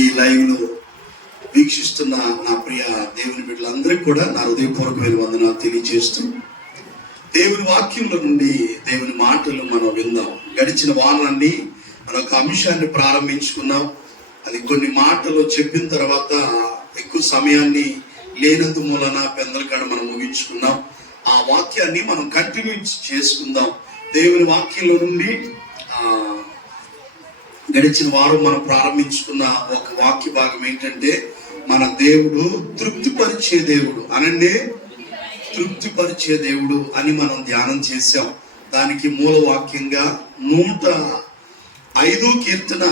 ఈ లైవ్ లో వీక్షిస్తున్న నా ప్రియ దేవుని బిడ్డలందరికీ కూడా నా హృదయపూర్వకమైన వందనాలు తెలియజేస్తూ దేవుని వాక్యంలో నుండి దేవుని మాటలు మనం విందాం. గడిచిన వారాన్ని మనం ఒక అంశాన్ని ప్రారంభించుకున్నాం. అది కొన్ని మాటలు చెప్పిన తర్వాత ఎక్కువ సమయాన్ని లేనందు మూలన పెందలకాడ మనం ముగించుకున్నాం. ఆ వాక్యాన్ని మనం కంటిన్యూ చేసుకుందాం. దేవుని వాక్యంలో నుండి గడిచిన వారం మనం ప్రారంభించుకున్న ఒక వాక్య భాగం ఏంటంటే, మన దేవుడు తృప్తిపరిచే దేవుడు అనండి, తృప్తిపరిచే దేవుడు అని మనం ధ్యానం చేశాం. దానికి మూల వాక్యంగా 105వ కీర్తన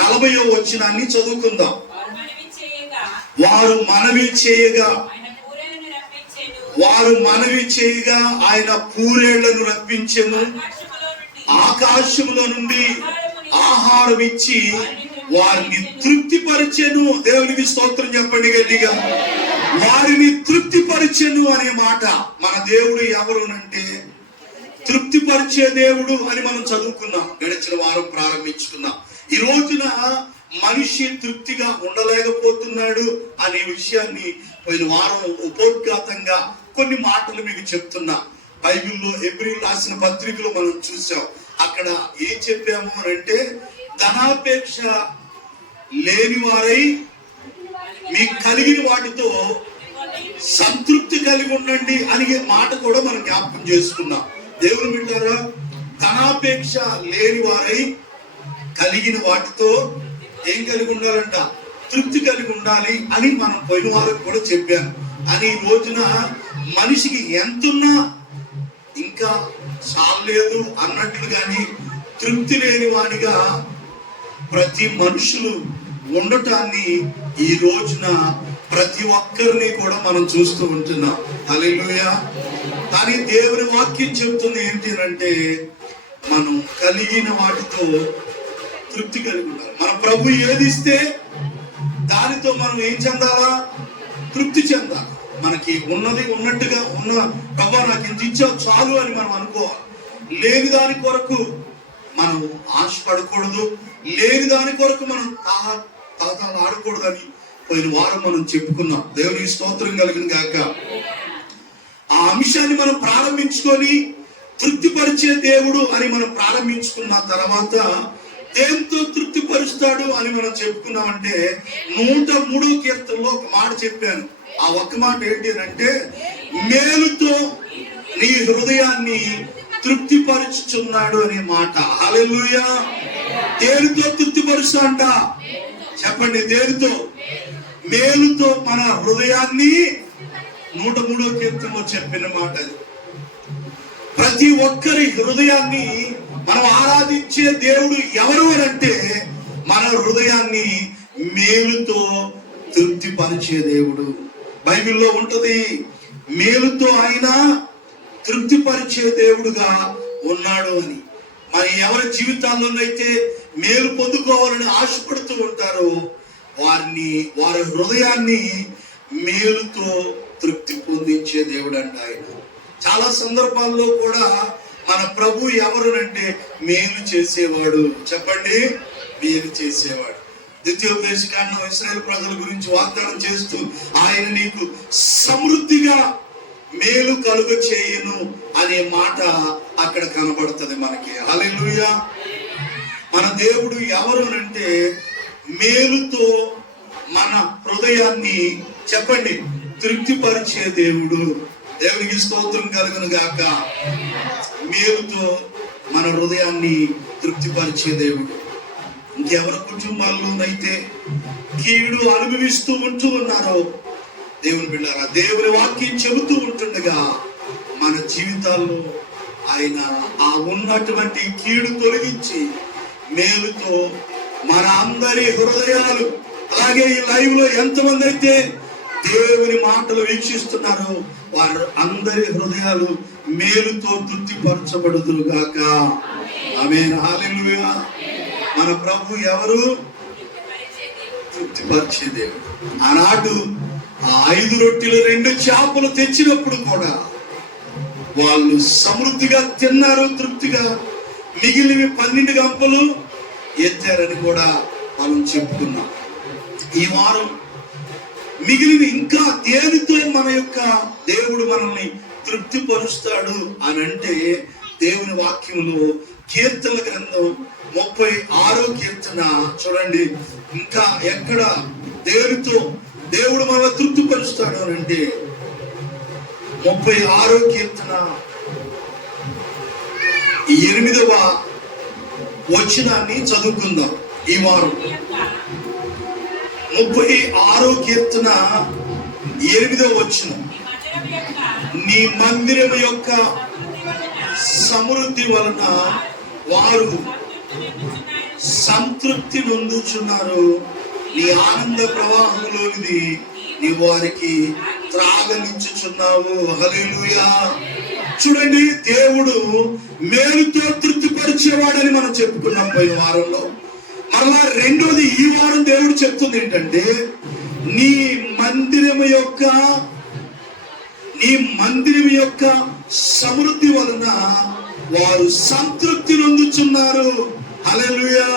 40వ వచనాన్ని చదువుకుందాం. వారు మనవి చేయగా ఆయన పూరేళ్లను రప్పించెను, ఆకాశములో నుండి ఆహారం ఇచ్చి వారిని తృప్తిపరిచెను. దేవునికి స్తోత్రం చెప్పండి గట్టిగా. వారిని తృప్తిపరిచెను అనే మాట, మన దేవుడు ఎవరు అంటే తృప్తిపరిచే దేవుడు అని మనం చదువుకున్నాం. గడిచిన వారం ప్రారంభించుకున్నాం. ఈ రోజున మనిషి తృప్తిగా ఉండలేకపోతున్నాడు అనే విషయాన్ని పోయిన వారం ఉపోద్ఘాతంగా కొన్ని మాటలు మీకు చెప్తున్నా. బైబిల్లో ఎబ్రీయులు రాసిన పత్రికలో మనం చూసాం. అక్కడ ఏం చెప్పాము అంటే, ధనాపేక్ష లేని వారై మీకు కలిగిన వాటితో సంతృప్తి కలిగి ఉండండి అనే మాట కూడా మనం జ్ఞాపకం చేసుకున్నాం. దేవుని బిడ్డారా, ధనాపేక్ష లేని వారై కలిగిన వాటితో ఏం కలిగి ఉండాలంట? తృప్తి కలిగి ఉండాలి అని మనం పోయిన వారికి కూడా చెప్పాను. అని ఈ రోజున మనిషికి ఎంతున్నా ఇంకా చాలేదు అన్నట్లుగాని తృప్తి లేని వాడిగా ప్రతి మనుషులు ఉండటాన్ని ఈ రోజున ప్రతి ఒక్కరిని కూడా మనం చూస్తూ ఉంటున్నాం. హల్లెలూయా. కానీ దేవుని వాక్యం చెప్తుంది ఏంటి అంటే, మనం కలిగిన వాటితో తృప్తి కలిగి ఉండాలి. మన ప్రభు ఏది ఇస్తే దానితో మనం ఏం చెందాలా? తృప్తి చెందాలి. మనకి ఉన్నది ఉన్నట్టుగా ఉన్న ప్రభు నాకు ఇంత ఇచ్చావు చాలు అని మనం అనుకోవాలి. లేని దాని కొరకు మనం ఆశపడకూడదు, లేని దాని కొరకు మనం తాతాలు ఆడకూడదని పోయిన వారం మనం చెప్పుకున్నాం. దేవునికి స్తోత్రం కలిగిన గాక. ఆ అంశాన్ని మనం ప్రారంభించుకొని తృప్తిపరిచే దేవుడు అని మనం ప్రారంభించుకున్న తర్వాత దేంతో తృప్తిపరుస్తాడు అని మనం చెప్పుకున్నామంటే, 103వ కీర్తనలో ఒక మాట చెప్పాను. ఆ ఒక్క మాట ఏంటి అంటే, మేలుతో నీ హృదయాన్ని తృప్తిపరుచుచున్నాడు అనే మాట. హల్లెలూయా. దేనితో తృప్తిపరుస్తాడంట చెప్పండి? దేనితో? మేలుతో మన హృదయాన్ని. 103వ కీర్తనలో చెప్పిన మాట అది. ప్రతి ఒక్కరి హృదయాన్ని మనం ఆరాధించే దేవుడు ఎవరు అంటే, మన హృదయాన్ని మేలుతో తృప్తిపరిచే దేవుడు. బైబిల్లో ఉంటది, మేలుతో ఆయన తృప్తిపరిచే దేవుడుగా ఉన్నాడు అని. మరి ఎవరి జీవితాల్లోనైతే మేలు పొందుకోవాలని ఆశపడుతూ ఉంటారో వారి హృదయాన్ని మేలుతో తృప్తి పొందించే దేవుడు అంట ఆయన. చాలా సందర్భాల్లో కూడా మన ప్రభు ఎవరు అంటే మేలు చేసేవాడు. చెప్పండి, మేలు చేసేవాడు. ద్వితీయోపదేశకాండం ఇశ్రాయేలు ప్రజల గురించి వాగ్దానం చేస్తూ, ఆయన నీకు సమృద్ధిగా మేలు కలుగ చేయను అనే మాట అక్కడ కనబడుతుంది మనకి. హల్లెలూయా. మన దేవుడు ఎవరు అంటే మేలుతో మన హృదయాన్ని చెప్పండి తృప్తిపరిచే దేవుడు. దేవునికి స్తోత్రం కలుగును గాక. మేలుతో మన హృదయాన్ని తృప్తిపరిచే దేవుడు. ఇంకెవరి కుటుంబాల్లోనైతే కీడు అనుభవిస్తూ ఉంటూ ఉన్నారో దేవుని బిడ్డారా, దేవుని వాక్యం చెబుతూ ఉంటుండగా మన జీవితాల్లో ఆయన ఆ ఉన్నటువంటి కీడు తొలగించి మేలుతో మన అందరి హృదయాలు, అలాగే ఈ లైవ్ లో ఎంతమంది అయితే దేవుని మాటలు వీక్షిస్తున్నారో వారు అందరి హృదయాలు మేలుతో తృప్తిపరచబడుదురు గాక. ఆమేన్. హల్లెలూయా. మన ప్రభు ఎవరు? తృప్తిపరిచే దేవుడు. ఆనాడు ఆ 5 రొట్టెలు 2 చేపలు తెచ్చినప్పుడు కూడా వాళ్ళు సమృద్ధిగా తిన్నారు, తృప్తిగా. మిగిలినవి 12 గంపలు ఎత్తారని కూడా మనం చెప్పుకున్నాం. ఈ వారం మిగిలిన ఇంకా దేనితో మన యొక్క దేవుడు మనల్ని తృప్తిపరుస్తాడు అని అంటే దేవుని వాక్యంలో కీర్తన గ్రంథం 36వ కీర్తన చూడండి. ఇంకా ఎక్కడ దేవుడితో దేవుడు మనల్ని తృప్తిపరుస్తాడు అని అంటే 36వ కీర్తన 8వ వచనాన్ని చదువుకుందాం ఈ వారం. 36వ కీర్తన 8వ వచనం. నీ మందిరం యొక్క సమృద్ధి వలన వారు సంతృప్తి నొందుచున్నారు. నీ ఆనంద ప్రవాహంలోనిది నీ వారికి త్రాగనించుచున్నావు. హల్లెలూయా. చూడండి, దేవుడు మేలుతో తృప్తిపరిచేవాడని మనం చెప్పుకున్నాం పోయిన వారంలో. మరలా రెండోది ఈ వారం దేవుడు చెప్తుంది ఏంటంటే, నీ మందిరం యొక్క సమృద్ధి వలన వారు సంతృప్తి నొందుచున్నారు. హల్లెలూయా.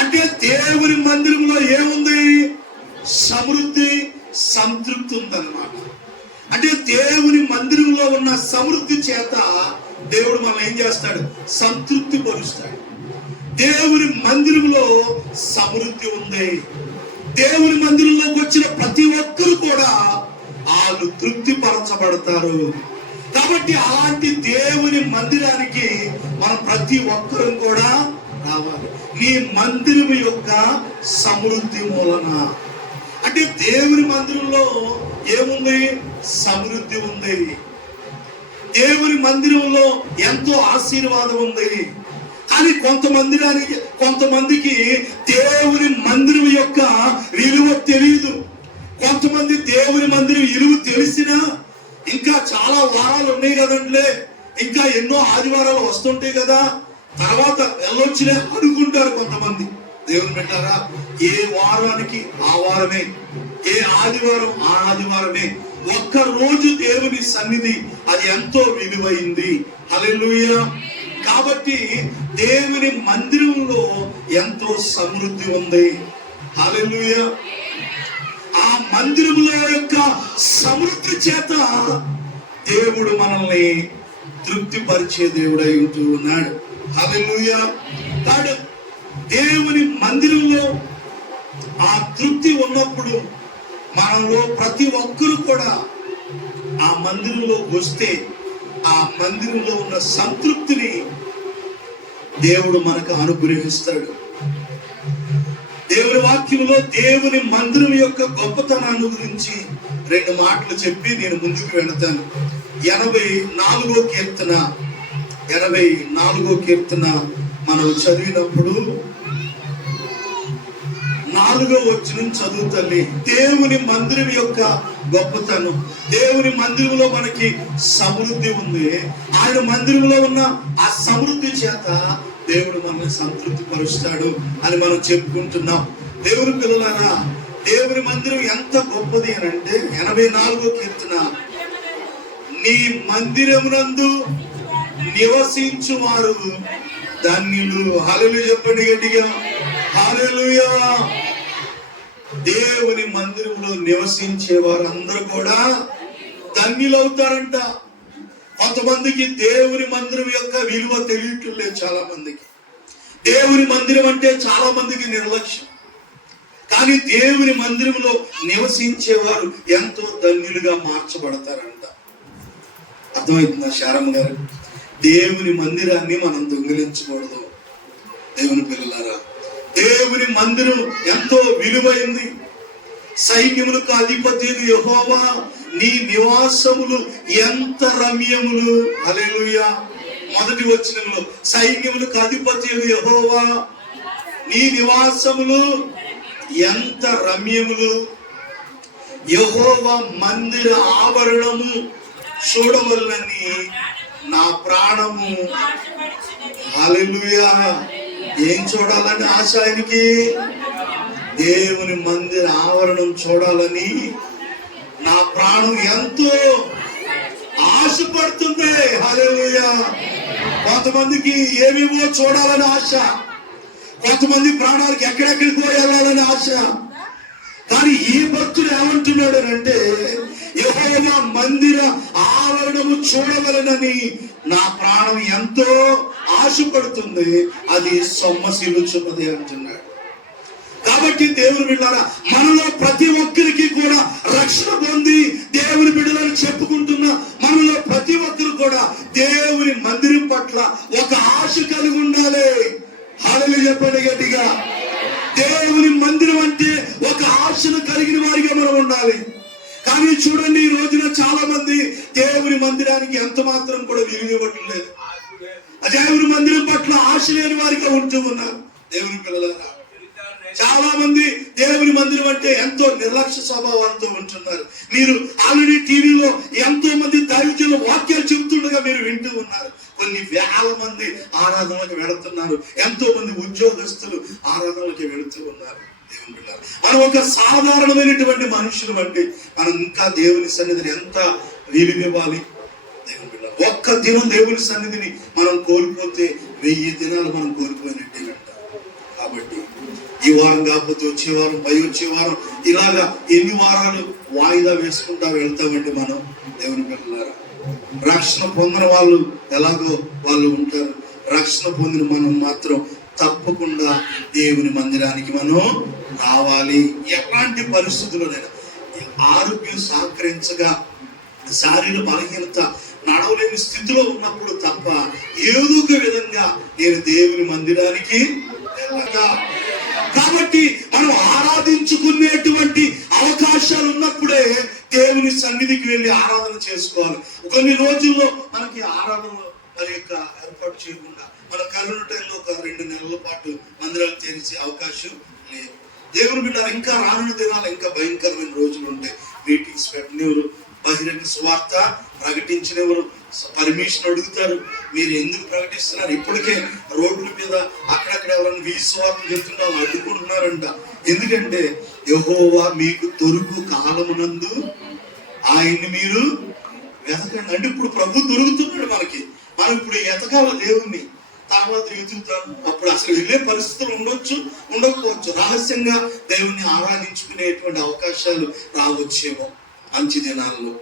అంటే దేవుని మందిరంలో ఏముంది? సమృద్ధి, సంతృప్తి ఉందన్నమాట. అంటే దేవుని మందిరంలో ఉన్న సమృద్ధి చేత దేవుడు మనం ఏం చేస్తాడు? సంతృప్తి పరుస్తాడు. దేవుని మందిరంలో సమృద్ధి ఉంది. దేవుని మందిరంలోకి వచ్చిన ప్రతి ఒక్కరు కూడా వాళ్ళు తృప్తి పరచబడతారు. కాబట్టి అలాంటి దేవుని మందిరానికి మనం ప్రతి ఒక్కరూ కూడా రావాలి. నీ మందిరం యొక్క సమృద్ధి మూలన. అంటే దేవుని మందిరంలో ఏముంది? సమృద్ధి ఉంది. దేవుని మందిరంలో ఎంతో ఆశీర్వాదం ఉంది. కానీ కొంతమందికి దేవుని మందిరం యొక్క విలువ తెలియదు. కొంతమంది దేవుని మందిరం విలువ తెలిసినా ఇంకా చాలా వారాలు ఉన్నాయి కదండి, ఇంకా ఎన్నో ఆదివారాలు వస్తుంటాయి కదా, తర్వాత వెళ్ళొచ్చినే అనుకుంటారు కొంతమంది. దేవుని పెట్టారా, ఏ వారానికి ఆ వారమే, ఏ ఆదివారం ఆ ఆదివారమే. ఒక్క రోజు దేవుని సన్నిధి అది ఎంతో విలువైంది. హల్లెలూయా. కాబట్టి దేవుని మందిరంలో ఎంతో సమృద్ధి ఉంది. హల్లెలూయా. ఆ మందిరంలో యొక్క సమృద్ధి చేత దేవుడు మనల్ని తృప్తిపరిచే దేవుడై ఉంటూ ఉన్నాడు. హల్లెలూయా. దేవుని మందిరంలో ఆ తృప్తి ఉన్నప్పుడు మనలో ప్రతి ఒక్కరు కూడా ఆ మందిరంలో వస్తే ఆ మందిరంలో ఉన్న సంతృప్తిని దేవుడు మనకు అనుగ్రహిస్తాడు. దేవుని వాక్యంలో దేవుని మందిరం యొక్క గొప్పతనాన్ని గురించి 2 మాటలు చెప్పి నేను ముందుకు వెళతాను. 84వ కీర్తన మనం చదివినప్పుడు 4వ వచనం చదువు తల్లి. దేవుని మందిరం యొక్క గొప్పతనం. దేవుని మందిరంలో మనకి సమృద్ధి ఉంది. ఆయన మందిరంలో ఉన్న ఆ సమృద్ధి చేత దేవుడు మనల్ని సంతృప్తి పరుస్తాడు అని మనం చెప్పుకుంటున్నాం. దేవుని పిల్లలారా, దేవుని మందిరం ఎంత గొప్పది అని అంటే 84వ కీర్తన, నీ మందిరమునందు నివసించు వారు ధన్యులు. హల్లెలూయా చెప్పండి గట్టిగా. హల్లెలూయా. దేవుని మందిరంలో నివసించే వారందరూ కూడా ధన్యులవుతారంట. కొంతమందికి దేవుని మందిరం యొక్క విలువ తెలియట్లేదు. చాలా మందికి దేవుని మందిరం అంటే చాలా మందికి నిర్లక్ష్యం. కానీ దేవుని మందిరంలో నివసించేవారు ఎంతో ధన్యులుగా మార్చబడతారంట. అర్థమవుతుందా శారమ్మ గారు? దేవుని మందిరాన్ని మనం దొంగిలించకూడదు. దేవుని పిల్లలారా, దేవుని మందిరం ఎంతో విలువైంది. సైన్యములకు అధిపతి యెహోవా, నీ నివాసములు ఎంత రమ్యములు. హల్లెలూయా. మొదటి వచనంలో సైన్యములకు అధిపతి యెహోవా, నీ నివాసములు ఎంత రమ్యములు. యెహోవా మందిర ఆవరణము చూడవలనని నా ప్రాణము. హల్లెలూయా. ఏం చూడాలని ఆశ ఆయనకి? దేవుని మందిర ఆవరణం చూడాలని నా ప్రాణం ఎంతో ఆశపడుతుంది. హల్లెలూయా. కొంతమందికి ఏమేమో చూడాలని ఆశ, కొంతమంది ప్రాణాలకు ఎక్కడెక్కడికి వెళ్ళాలని ఆశ, ఏమంటున్నాడు అంటే, యెహోవా మందిర ఆవరణము చూడవలనని నా ప్రాణం ఎంతో ఆశపడుతుంది, అది సొమ్మసిల్లుచున్నది అంటున్నాడు. కాబట్టి దేవుని బిడ్డలారా, మనలో ప్రతి ఒక్కరికి కూడా రక్షణ పొంది దేవుని బిడ్డలను చెప్పుకుంటున్న మనలో ప్రతి ఒక్కరు కూడా దేవుని మందిరం పట్ల ఒక ఆశ కలిగి ఉండాలి. హల్లెలూయా చెప్పండి గట్టిగా. దేవుని మందిరం అంటే ఒక ఆశను కలిగిన వారిగా మనం ఉండాలి. కానీ చూడండి, ఈ రోజున చాలా మంది దేవుని మందిరానికి ఎంత మాత్రం కూడా విలువ ఇవ్వటం లేదు. దేవుని మందిరం పట్ల ఆశ లేని వారిగా ఉంటూ ఉన్నారు. దేవుని పిల్లలారా, చాలా మంది దేవుని మందిరం అంటే ఎంతో నిర్లక్ష్య స్వభావంతో ఉంటున్నారు. మీరు ఆల్రెడీ టీవీలో ఎంతో మంది దైవజనుల వాక్యాలు చెబుతుండగా మీరు వింటూ ఉన్నారు. కొన్ని వేల మంది ఆరాధనలకు వెళుతున్నారు, ఎంతో మంది ఉద్యోగస్తులు ఆరాధనలకు వెళుతూ ఉన్నారు. దేవుని పిల్లలు, మనం ఒక సాధారణమైనటువంటి మనుషులు అంటే మనం ఇంకా దేవుని సన్నిధిని ఎంత విలువివ్వాలి. దేవుని పిల్లలు, ఒక్క దినం దేవుని సన్నిధిని మనం కోల్పోతే 1000 దినాలు మనం కోల్పోయినట్టే అంటారు. కాబట్టి ఈ వారం కాకపోతే వచ్చే వారం, వచ్చే వారం, ఇలాగా ఎన్ని వారాలు వాయిదా వేసుకుంటా వెళ్తామండి మనం. దేవుని పిల్లలారా, రక్షణ పొందిన వాళ్ళు ఎలాగో వాళ్ళు ఉంటారు. రక్షణ పొందిన మనం మాత్రం తప్పకుండా దేవుని మందిరానికి మనం రావాలి. ఎలాంటి పరిస్థితుల్లోనైనా ఆరోగ్యం సహకరించగా, శారీరక బలహీనత, నడవలేని స్థితిలో ఉన్నప్పుడు తప్ప ఏదో ఒక విధంగా నేను దేవుని మందిరానికి వెళ్ళగా. కాబట్టి మనం ఆరాధించుకునేటువంటి అవకాశాలు ఉన్నప్పుడే దేవుని సన్నిధికి వెళ్ళి ఆరాధన చేసుకోవాలి. కొన్ని రోజుల్లో మనకి ఆరాధనలో మరి యొక్క ఏర్పాటు చేయకుండా మన కరోనా టైంలో ఒక 2 నెలల పాటు మందిరాలు తెరిచే అవకాశం లేదు. దేవుని బిడ్డ, ఇంకా రానున్న దినాలు ఇంకా భయంకరమైన రోజులు ఉంటాయి. మీటింగ్స్ పెట్టినవారు, బహిరంగ సువార్త ప్రకటించినవారు పర్మిషన్ అడుగుతారు. మీరు ఎందుకు ప్రకటిస్తున్నారు? ఇప్పటికే రోడ్ల మీద అక్కడక్కడ ఎవరైనా వీసువార్త చెప్తున్నా అడ్డుకుంటున్నారంట. ఎందుకంటే యెహోవా మీకు దొరుకు కాలమునందు ఆయన్ని మీరు వెతకండి. అంటే ఇప్పుడు ప్రభు దొరుకుతున్నాడు మనకి. మనం ఇప్పుడు ఎతకాల దేవుణ్ణి, తర్వాత వెతుకుతాం. అప్పుడు అసలు వెళ్ళే పరిస్థితులు ఉండొచ్చు, ఉండకపోవచ్చు. రహస్యంగా దేవుణ్ణి ఆరాధించుకునేటువంటి అవకాశాలు రావచ్చేమో మంచి దినాల్లో.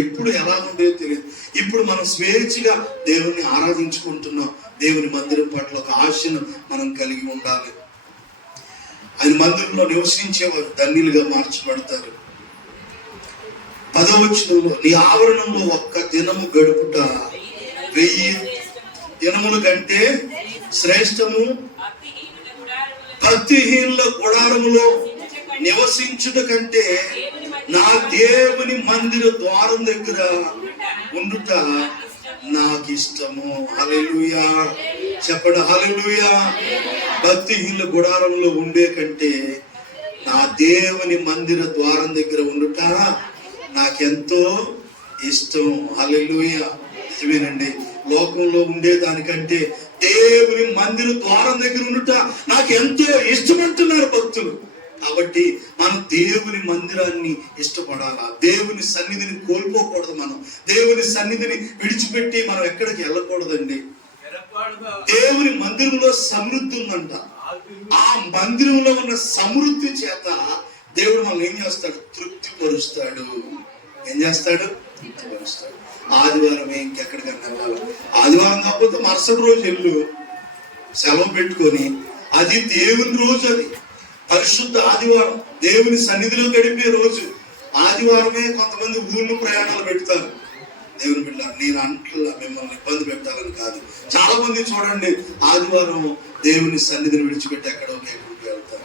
ఎప్పుడు ఎలా ఉండేదో తెలియదు. ఇప్పుడు మనం స్వేచ్ఛగా దేవుణ్ణి ఆరాధించుకుంటున్నాం. దేవుని మందిరం పట్ల ఒక ఆశను మనం కలిగి ఉండాలి. ఆయన మందిరంలో నివసించేవారు ధన్యులుగా మార్చబడతారు. 10వ వచనంలో, నీ ఆవరణంలో ఒక్క దినము గడుపుట 1000 దినముల కంటే శ్రేష్టము, భక్తిహీనుల గుడారములో నివసించుట కంటే నా దేవుని మందిర ద్వారం దగ్గర ఉండుట నాకు ఇష్టము. హల్లెలూయా చెప్పండి, హల్లెలూయా. భక్తిహీనుల గుడారంలో ఉండే కంటే నా దేవుని మందిర ద్వారం దగ్గర ఉండుట నాకెంతో ఇష్టం. హల్లెలూయా. నిజమేనండి, లోకంలో ఉండే దానికంటే దేవుని మందిర ద్వారం దగ్గర ఉండుట నాకు ఎంతో ఇష్టం అంటున్నారు భక్తులు. కాబట్టి మనం దేవుని మందిరాన్ని ఇష్టపడాలా. దేవుని సన్నిధిని కోల్పోకూడదు. మనం దేవుని సన్నిధిని విడిచిపెట్టి మనం ఎక్కడికి వెళ్ళకూడదండి. దేవుని మందిరంలో సమృద్ధి ఉందంట. ఆ మందిరంలో ఉన్న సమృద్ధి చేత దేవుడు మనం ఏం చేస్తాడు? తృప్తి పరుస్తాడు. ఏం చేస్తాడు? తృప్తి పరుస్తాడు. ఆదివారమే ఇంకెక్కడికన్నా వెళ్ళాలి. ఆదివారం కాకపోతే మరుసటి రోజు వెళ్ళు, సెలవు పెట్టుకొని. అది దేవుని రోజు, అది పరిశుద్ధ ఆదివారం, దేవుని సన్నిధిలో గడిపే రోజు. ఆదివారమే కొంతమంది ఊళ్ళు ప్రయాణాలు పెడతారు. దేవుని బిడ్డ, నేను అంట్లా మిమ్మల్ని ఇబ్బంది పెట్టాలని కాదు. చాలా మంది చూడండి, ఆదివారం దేవుని సన్నిధిని విడిచిపెట్టి ఎక్కడికి వెళ్తారు.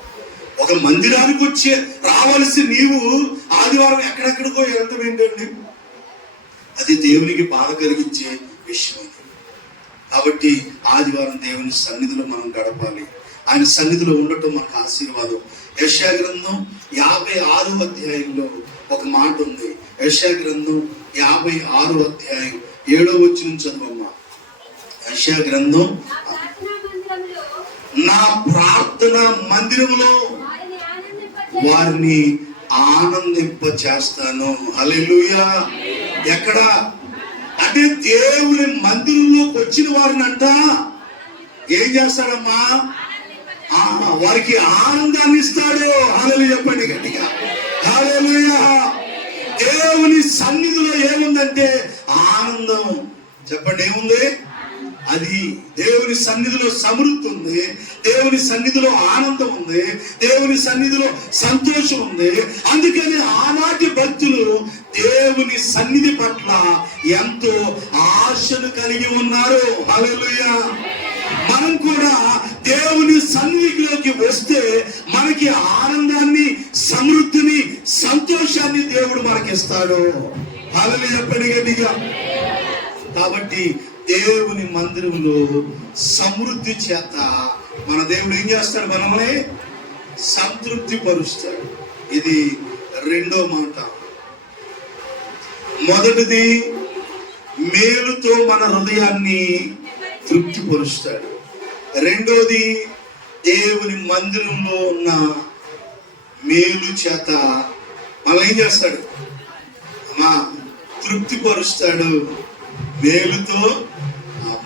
ఒక మందిరానికి వచ్చి రావాల్సి నీవు ఆదివారం ఎక్కడెక్కడికో వెళ్తాం ఏంటండి? అది దేవునికి బాధ కలిగించే విషయం. కాబట్టి ఆదివారం దేవుని సన్నిధిలో మనం గడపాలి. ఆయన సన్నిధిలో ఉండటం మనకు ఆశీర్వాదం. యెషయా గ్రంథం 56వ అధ్యాయంలో ఒక మాట ఉంది. యెషయా గ్రంథం 56వ అధ్యాయం 7వ వచనం చదవమ్మా. యెషయా గ్రంథం, నా ప్రార్థన మందిరంలో వారిని ఆనందింప చేస్తాను. హల్లెలూయా. ఎక్కడ అంటే దేవుని మందిరంలోకి వచ్చిన వారిని అంట ఏం చేస్తాడమ్మా? వారికి ఆనందాన్ని ఇస్తాడు. హల్లెలూయా చెప్పండి గట్టిగా. హల్లెలూయా. దేవుని సన్నిధిలో ఏముందంటే ఆనందం. చెప్పండి, ఏముంది? అది దేవుని సన్నిధిలో సమృద్ధి ఉంది, దేవుని సన్నిధిలో ఆనందం ఉంది, దేవుని సన్నిధిలో సంతోషం ఉంది. అందుకని ఆనాటి భక్తులు దేవుని సన్నిధి పట్ల ఎంతో ఆశను కలిగి ఉన్నారు. హల్లెలూయా. మనం కూడా దేవుని సన్నిధిలోకి వస్తే మనకి ఆనందాన్ని, సమృద్ధిని, సంతోషాన్ని దేవుడు మనకిస్తాడు. హల్లెలూయా. చెప్పండి గట్టిగా. కాబట్టి దేవుని మందిరంలో సమృద్ధి చేత మన దేవుడు ఏం చేస్తాడు? మనల్ని సంతృప్తి పరుస్తాడు. ఇది రెండో మాట. మొదటిది, మేలుతో మన హృదయాన్ని తృప్తిపరుస్తాడు. రెండోది, దేవుని మందిరంలో ఉన్న మేలు చేత మనల్ని ఏం చేస్తాడు? తృప్తిపరుస్తాడు. మేలుతో,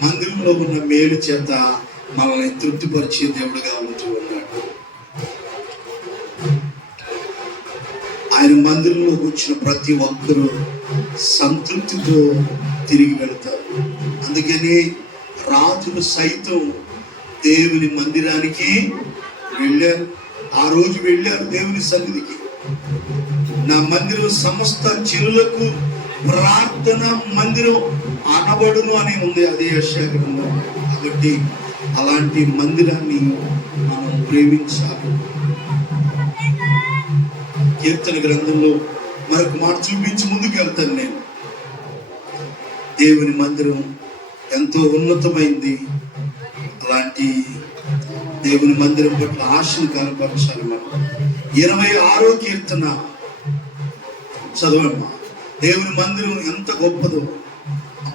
మందిరంలో ఉన్న మేలు చేత మనల్ని తృప్తిపరిచే దేవుడుగా ఉంటూ ఉన్నాడు. ఆయన మందిరంలోకి వచ్చిన ప్రతి ఒక్కరూ సంతృప్తితో తిరిగి వెళతారు. అందుకని రాజులు సైతం దేవుని మందిరానికి వెళ్ళారు. ఆ రోజు వెళ్ళారు దేవుని సన్నిధికి. నా మందిరం సమస్త జనులకు ప్రార్థన మందిరం అనబడును అని ఉంది అదే యెషయా గ్రంథంలో. కాబట్టి అలాంటి మందిరాన్ని మనం ప్రేమించాలి. కీర్తన గ్రంథంలో మరొక మాట చూపించి ముందుకు వెళ్తాను నేను. దేవుని మందిరం ఎంతో ఉన్నతమైంది. అలాంటి దేవుని మందిరం పట్ల ఆశను కనపరచాలి మనం. 26వ కీర్తన చదవమ్మా. దేవుని మందిరం ఎంత గొప్పదో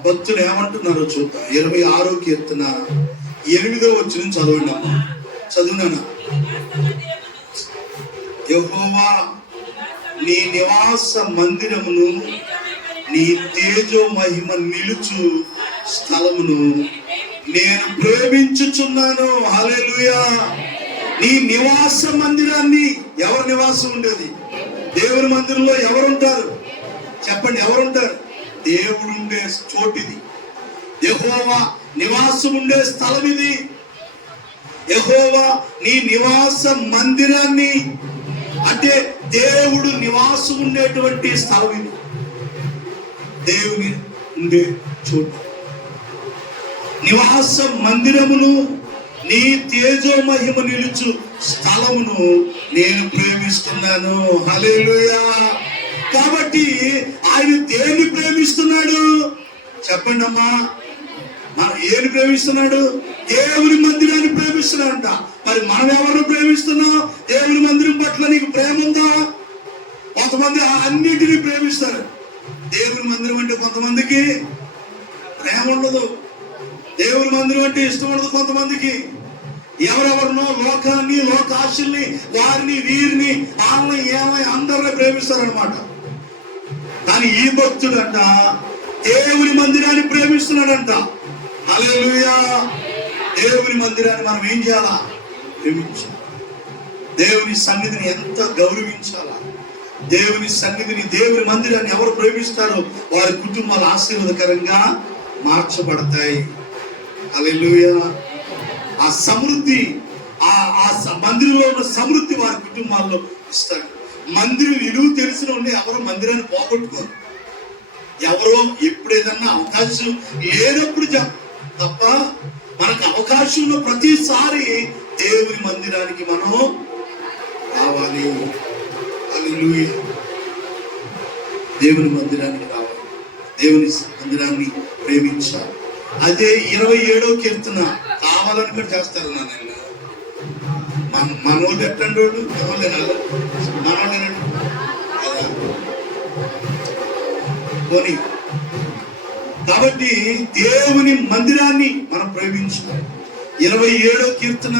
భక్తులు ఏమంటున్నారో చూద్దాం. 26వ కీర్తన 8వ వచనం చదవండి అమ్మా. చదువునా. యెహోవా, నీ నివాస మందిరమును, నీ తేజో మహిమ నిలుచు స్థలమును నేను ప్రేమించుచున్నాను. హల్లెలూయా. నీ నివాస మందిరాన్ని, ఎవరు నివాసం ఉండేది? దేవుని మందిరంలో ఎవరుంటారు? చెప్పండి, ఎవరుంటారు? దేవుడు ఉండే చోటిది. యెహోవా నివాసం ఉండే స్థలం ఇది. యెహోవా నీ నివాస మందిరాన్ని, అంటే దేవుడు నివాసం ఉండేటువంటి స్థలం ఇది. దేవుని ఉండే చోటు నివాస మందిరమును, నీ తేజో మహిమ నిలుచు స్థలమును నేను ప్రేమిస్తున్నాను. హల్లెలూయా. కాబట్టి ఆయన దేన్ని ప్రేమిస్తున్నాడు? చెప్పండి అమ్మా. ఏమి ప్రేమిస్తున్నాడు? దేవుని మందిరాన్ని ప్రేమిస్తున్నాడంట. మరి మనం ఎవరిని ప్రేమిస్తున్నాం? దేవుని మందిరం పట్ల నీకు ప్రేమ ఉందా? కొంతమంది అన్నిటినీ ప్రేమిస్తారు. దేవుని మందిరం అంటే కొంతమందికి ప్రేమ ఉండదు. దేవుని మందిరం అంటే ఇష్టం ఉండదు కొంతమందికి. ఎవరెవరినో, లోకాన్ని, లోకాశల్ని, వారిని, వీరిని, వాళ్ళని, ఏమై అందరినీ ప్రేమిస్తారనమాట. కానీ ఈ భక్తుడంట దేవుని మందిరాన్ని ప్రేమిస్తున్నాడంట. హల్లెలూయా. దేవుని మందిరాన్ని మనం ఏం చేయాలా? ప్రేమించాలి. దేవుని సన్నిధిని ఎంత గౌరవించాలా? దేవుని సన్నిధిని, దేవుని మందిరాన్ని ఎవరు ప్రేమిస్తారో వారి కుటుంబాలు ఆశీర్వాదకరంగా మార్చబడతాయి. హల్లెలూయా. ఆ సమృద్ధి, ఆ మందిరంలో ఉన్న సమృద్ధి వారి కుటుంబాల్లో ఇస్తాడు. మందిరం విలువ తెలిసిన ఉండి ఎవరు మందిరాన్ని పోగొట్టుకోరు. ఎవరో ఎప్పుడు ఏదన్నా అవకాశం లేనప్పుడు తప్ప, మనకు అవకాశం ఉన్న ప్రతిసారి దేవుని మందిరానికి మనం రావాలి. హల్లెలూయా. దేవుని మందిరానికి రావాలి, దేవుని మందిరాన్ని ప్రేమించాలి. అదే 27వ కీర్తన కావాలని కూడా చేస్తారు. మనోళ్ళు ఎట్టండి, మనోళ్ళేనండి పోనీ. కాబట్టి దేవుని మందిరాన్ని మనం ప్రేమించాలి. 27వ కీర్తన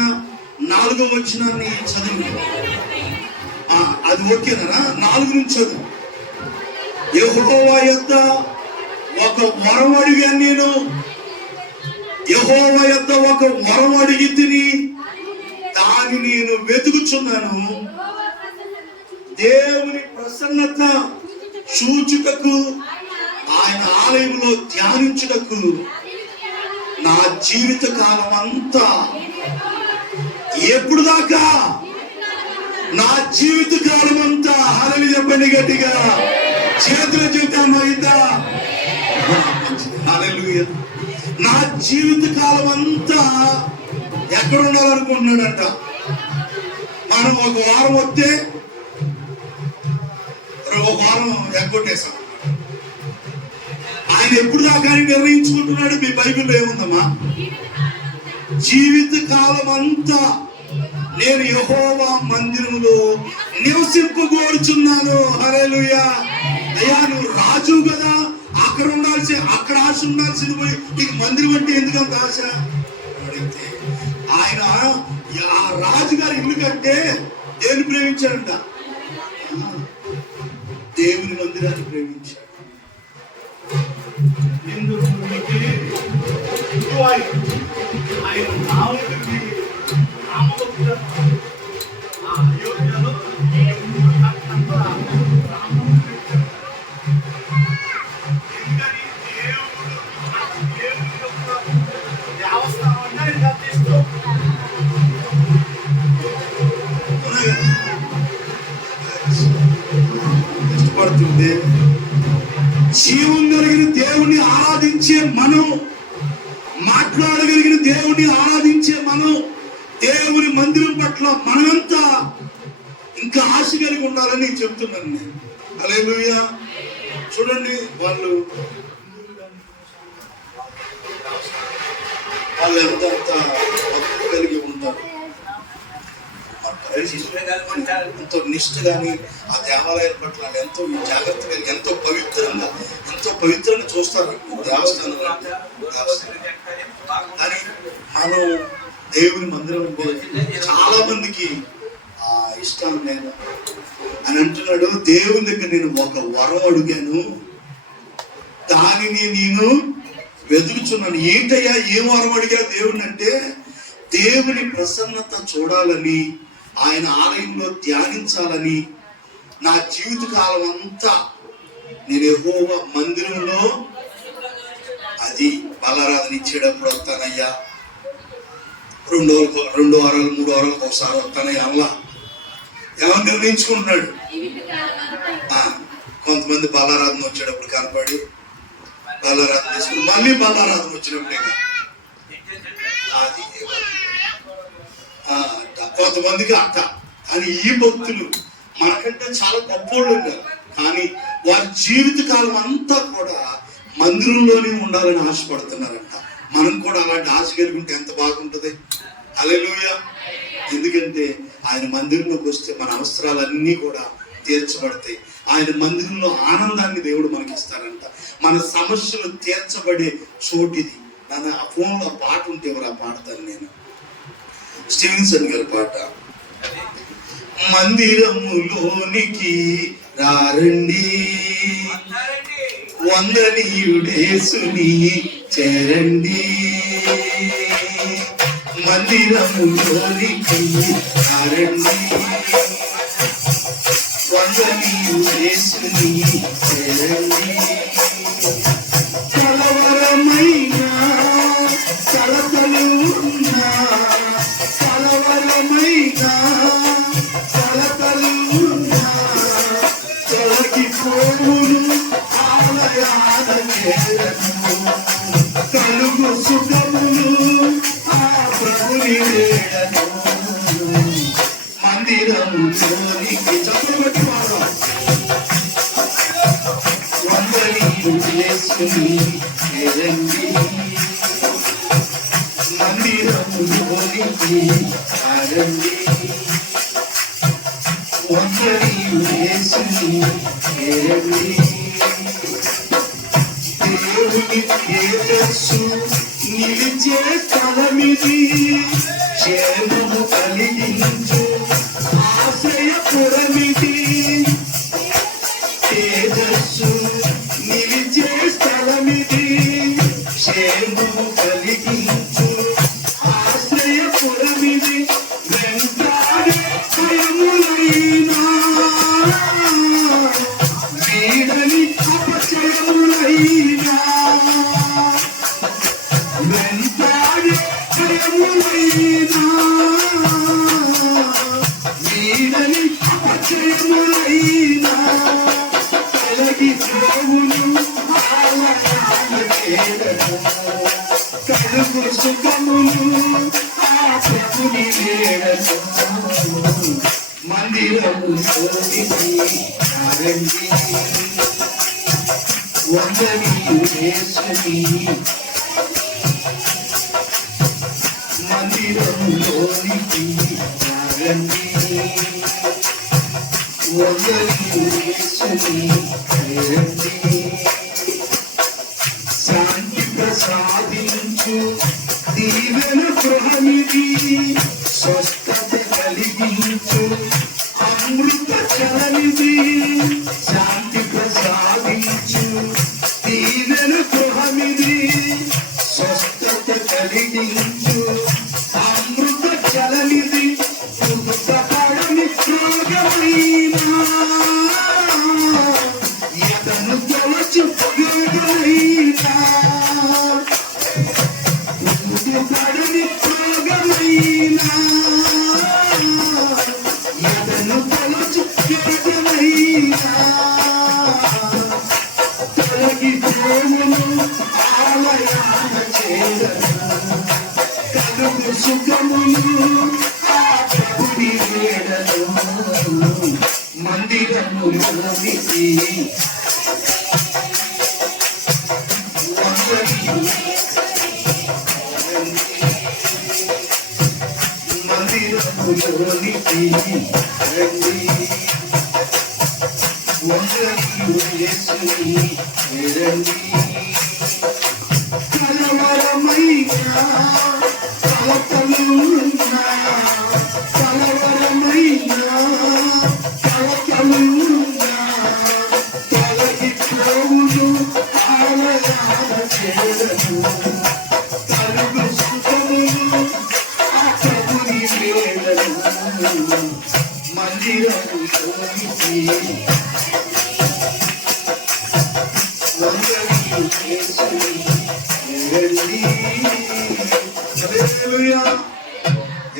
4వ వచనాన్ని చదువు. అది ఓకేనా? 4 నుంచి చదువు. యెహోవా యొద్ద ఒక వరం అడిగాను నేను, యెహోవా యొద్ద ఒక వరం అడిగి తిని దాన్ని నేను వెతుకుచున్నాను. దేవుని ప్రసన్నత చూచుటకు, ఆయన ఆలయంలో ధ్యానించుటకు నా జీవిత కాలం అంతా, ఎప్పుడు దాకా? నా జీవిత కాలం అంతా. హల్లెలూయా చెప్పండి గట్టిగా, చేతులు చెప్తామైందా? హల్లెలూయా. నా జీవిత కాలం అంతా ఎక్కడ ఉండాలనుకుంటున్నాడంట? మనం ఒక వారం వస్తే ఒక వారం ఎగ్గొట్టేశాం. ఆయన ఎప్పుడు దాకా నిర్ణయించుకుంటున్నాడు? మీ బైబిల్లో ఏముందమ్మా? జీవిత కాలం అంతా నేను యెహోవా మందిరములో నివసింపగోరుచున్నాను. హల్లెలూయా. అయ్యా, నువ్వు రాజు కదా, అక్కడ ఆశ ఉండాల్సింది పోయి నీకు మందిరం అంటే ఎందుకంత ఆశ? అడిగితే ఆయన ఆ రాజుగారి ఇల్లు కంటే దేవుని ప్రేమించాడంట. దేవుని మందిరాన్ని ప్రేమించాడు. ఇష్టపడుతుంది. జీవం కలిగిన దేవుణ్ణి ఆరాధించే మనం, మాట్లాడగలిగిన దేవుణ్ణి ఆరాధించే మనం, దేవుని మందిరం పట్ల మనమంతా ఇంకా ఆశ కలిగి ఉండాలని చెప్తున్నాను నేను. హల్లెలూయా. చూడండి, వాళ్ళు ఎంత భక్తి కలిగి ఉంటారు, ఎంతో నిష్ఠ కానీ ఆ దేవాలయం పట్ల ఎంతో జాగ్రత్త కలిగి, ఎంతో పవిత్రంగా చూస్తారు దేవస్థానం. కానీ మనం దేవుని మందిరం చాలా మందికి ఆ ఇష్టం నేను అని అంటున్నాడు. దేవుని దగ్గర నేను ఒక వరం అడిగాను, దానిని నేను వెతుకుచున్నాను. ఏంటయ్యా, ఏం వరం అడిగా దేవుని అంటే, దేవుని ప్రసన్నత చూడాలని, ఆయన ఆలయంలో ధ్యానించాలని, నా జీవిత కాలం అంతా నేను యెహోవా మందిరంలో అది బలారాధన ఇచ్చేటప్పుడు వస్తానయ్యా, 2 వారాలు 3 వారాలకు ఒకసారి వస్తానయ్యా. అలా ఏమని నిర్ణయించుకుంటున్నాడు. కొంతమంది బలారాధన వచ్చేటప్పుడు కనపడి బలారాధన తీసుకుని మళ్ళీ బలారాధన వచ్చినప్పుడే అది కొంతమందికి అట్ట. కానీ ఈ భక్తులు మనకంటే చాలా గొప్పోళ్ళు ఉన్నారు, కానీ వారి జీవిత కాలం అంతా కూడా మందిరంలోనే ఉండాలని ఆశపడుతున్నారంట. మనం కూడా అలాంటి ఆశ కలిగి ఉంటే ఎంత బాగుంటుంది. హల్లెలూయా. ఎందుకంటే ఆయన మందిరంలోకి వస్తే మన అవసరాలన్నీ కూడా తీర్చబడతాయి. ఆయన మందిరంలో ఆనందాన్ని దేవుడు మనకి ఇస్తారంట. మన సమస్యలు తీర్చబడే చోటిది. నన్ను ఆ ఫోన్లో పాట ఉంటే ఎవరు ఆ పాడతాను నేను, స్టీవెన్సన్ గారి పాట. మందిరములోనికి రారండి, వందనీయుడేసుని చేరండి. మందిరములోనికి రారండి, వందనీయుడేసుని చేరండి. కలవరమైన కలతలు ఉన్నా, కలవరమైన కలతలు ఉన్నా, తొలగిపోవును ఆలయాల చేరను. కలుగు సుఖములు ఆ ప్రభుని వేడను. మందిరములోనికి చదువుబట్టి వాడు వందనీయుడేసుని చేరండి. మందిరములోనికి రారండి, వందనీయుడేసుని చేరండి. దేవుని తేజస్సు నిలిచే స్థలమిది, క్షేమము కలిగించు ఆశ్రయపురమిది. తేజస్సు నిలిచే స్థలమిది, క్షేమము కలిగించు ఆశ్రయపురమిది. వెంటాడే భయములైనా ఎన్ని అపజయములైనా తొలగిపోవును ఆలయాల చేరను. కలుగు సుఖములు ఆ ప్రభుని వేడను. మందిరములోనికి రండి, వందనీయు యేసుని. మందిరములోనికి రండి, వందనీయు యేసుని రండి. శాంతి ప్రసాదించు దీవెన గృహమిది, స్వస్థత కలిగించు అమృత చలనిది. శాంతి ప్రసాదించు దీవెన గృహమిది, స్వస్థత కలిగించు అమృత చలనిది. పుస్తకడని రోగమైనా ఎదను తొలచు యోగమైనా, పుస్తకడని రోగమైనా ఎదను తొలచు యోగమైనా. తొలగిపోవును ఆలయాల చేరను. కలుగు సుఖములు ఆ ప్రభుని వేడను. మందిరములోనికి మందిరములోనికి రండి, వందనీయు యేసుని రండి. కలవరమైనా కలతలున్నా, కలవరమైనా కలతలున్నా తొలగిపోవును ఆలయాల చేరను. కలుగు సుఖములు ఆ ప్రభుని వేడను. మందిరములోనికి వందనీయు యేసుని రండి. హల్లెలూయా.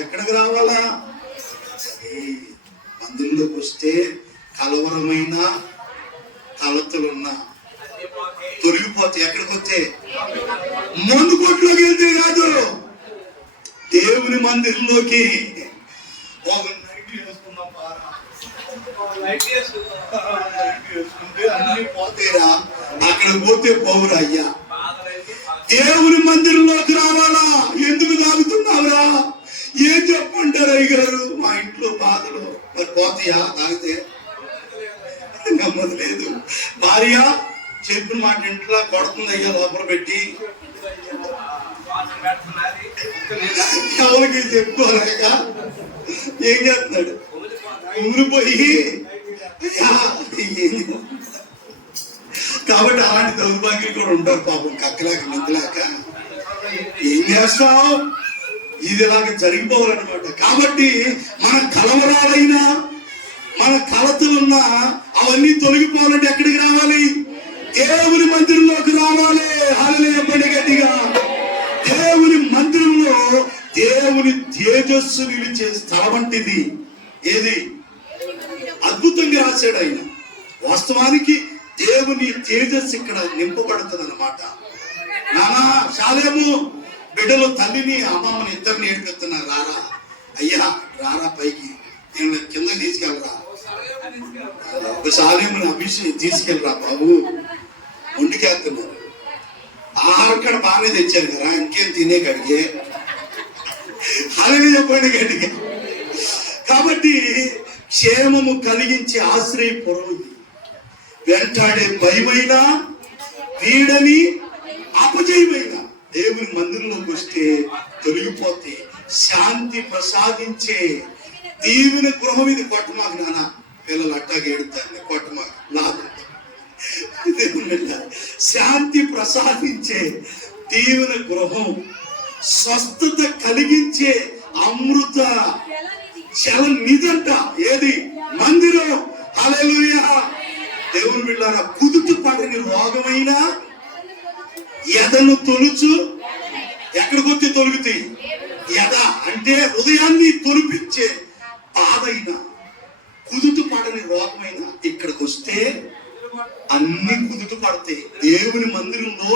ఎక్కడికి రావాలా? ఈ మందిరంలోకి వస్తే కలవరమైన కలతలున్నా తొలగిపోతే. ఎక్కడికి వస్తే? మందు కొట్లోకి వెళ్తే కాదు, దేవుని మందిరంలోకి. ఒక నైట్ వేసుకున్నాం పారా, నైట్ వేసుకుంటే అన్ని పోతేరా, అక్కడ పోతే పోవురా అయ్యా. దేవుని మందిరంలోకి రావాలా? ఎందుకు తాగుతున్నావురా? ఏం చెప్పంటారు అయ్యగారు? మా ఇంట్లో బాధలు. మరి పోతాయా తాగితే? నమ్మలేదు. భార్య చెప్పిన మాట ఇంట్లో కొడుతుంది అయ్యా, లోపల పెట్టి. ఎవరికి చెప్పుకోలేక ఏం చేస్తున్నాడు? ఊరిపోయి. కాబట్టి అలాంటి దౌర్భాగ్యులు కూడా ఉంటారు పాపం, కక్కలేక నిద్రలేక. ఏం చేస్తావు? ఇది ఇలాగ జరిగిపోవాలన్నమాట. కాబట్టి మన కలవరాలైనా మన కలతలున్నా అవన్నీ తొలగిపోవాలంటే ఎక్కడికి రావాలి? దేవుని మందిరంలోకి రావాలి. హల్లెలూయా పడి గట్టిగా. దేవుని మందిరంలో దేవుని తేజస్సు నిలిచే స్థలం వంటిది. ఏది? అద్భుతంగా రాశాడు ఆయన. వాస్తవానికి దేవుని తేజస్సు ఇక్కడ నింపబడుతుంది అన్నమాట. నానా శాలేము బిడ్డలు తల్లిని అమ్మమ్మని ఇద్దరిని ఏడిపిస్తున్నారు. రారా అయ్యా, రారా పైకి, నేను కింద తీసుకెళ్ళరా, శాలేముని అభిషేకం తీసుకెళ్ళరా బాబు, వండికేస్తున్నారు. ఆహారం కూడా బాగానే తెచ్చారు కదా, ఇంకేం తినే కడిగే. అలాగే చెప్పండి గట్టిగా. కాబట్టి క్షేమము కలిగించే ఆశ్రయపురం ఇది. వెంటాడే భయమైనా వీడని అపజయమైనా దేవుని మందిరంలోకి వస్తే తొలగిపోతే శాంతి ప్రసాదించే దీవెన గృహం ఇది. కొట్టమాకు నాన్న, పిల్లలు అట్టాగా ఏడుతారు, కొట్టమాకు నాకు. శాంతి ప్రసాదించే దీవెన గృహం, స్వస్థత కలిగించే అమృత చల నిదంట. ఏది? మందిరం. హల్లెలూయా. దేవుని బిడ్డలారా, కుదుట పడని రోగమైనా ఎదను తొలుచు. ఎక్కడికి వచ్చి తొలుగుతాయి? ఎద అంటే హృదయాన్ని తొలిపించే బాధైనా రోగమైన ఇక్కడికి వస్తే అన్ని కుదుట పడతాయి. దేవుని మందిరంలో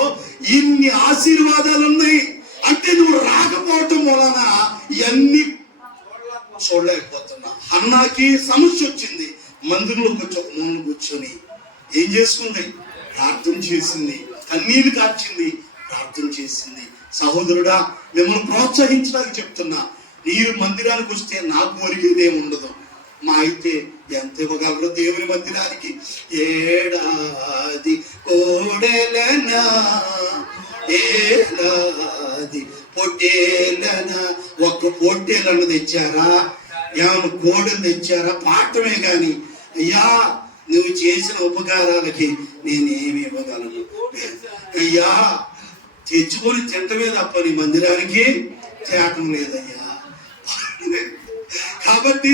ఇన్ని ఆశీర్వాదాలు ఉన్నాయి అంటే నువ్వు రాకపోవటం వలన ఇవన్నీ చూడలేకపోతున్నా. అన్నాకి సమస్య వచ్చింది, మందిరంలో కూర్చొని ఏం చేసుకుంది? ప్రార్థన చేసింది, కన్నీళ్లు కార్చింది, ప్రార్థన చేసింది. సహోదరుడా, మిమ్మల్ని ప్రోత్సహించడానికి చెప్తున్నా, మీరు మందిరానికి వస్తే నాకు ఒరిగేదేమి ఉండదు. మా అయితే ఎంత ఇవ్వగలరో దేవుని మందిరానికి? ఏడాది కోడెలనా ఏడాది పొట్టేలనా. ఒక్క పొట్టేలను తెచ్చారా? ఏమైనా కోడలు తెచ్చారా? పాఠమే కానీ అయ్యా నువ్వు చేసిన ఉపకారాలకి నేనేమి ఇవ్వగలను? అయ్యా తెచ్చుకొని తింటమే తప్ప నీ మందిరానికి తేటం లేదయ్యా. కాబట్టి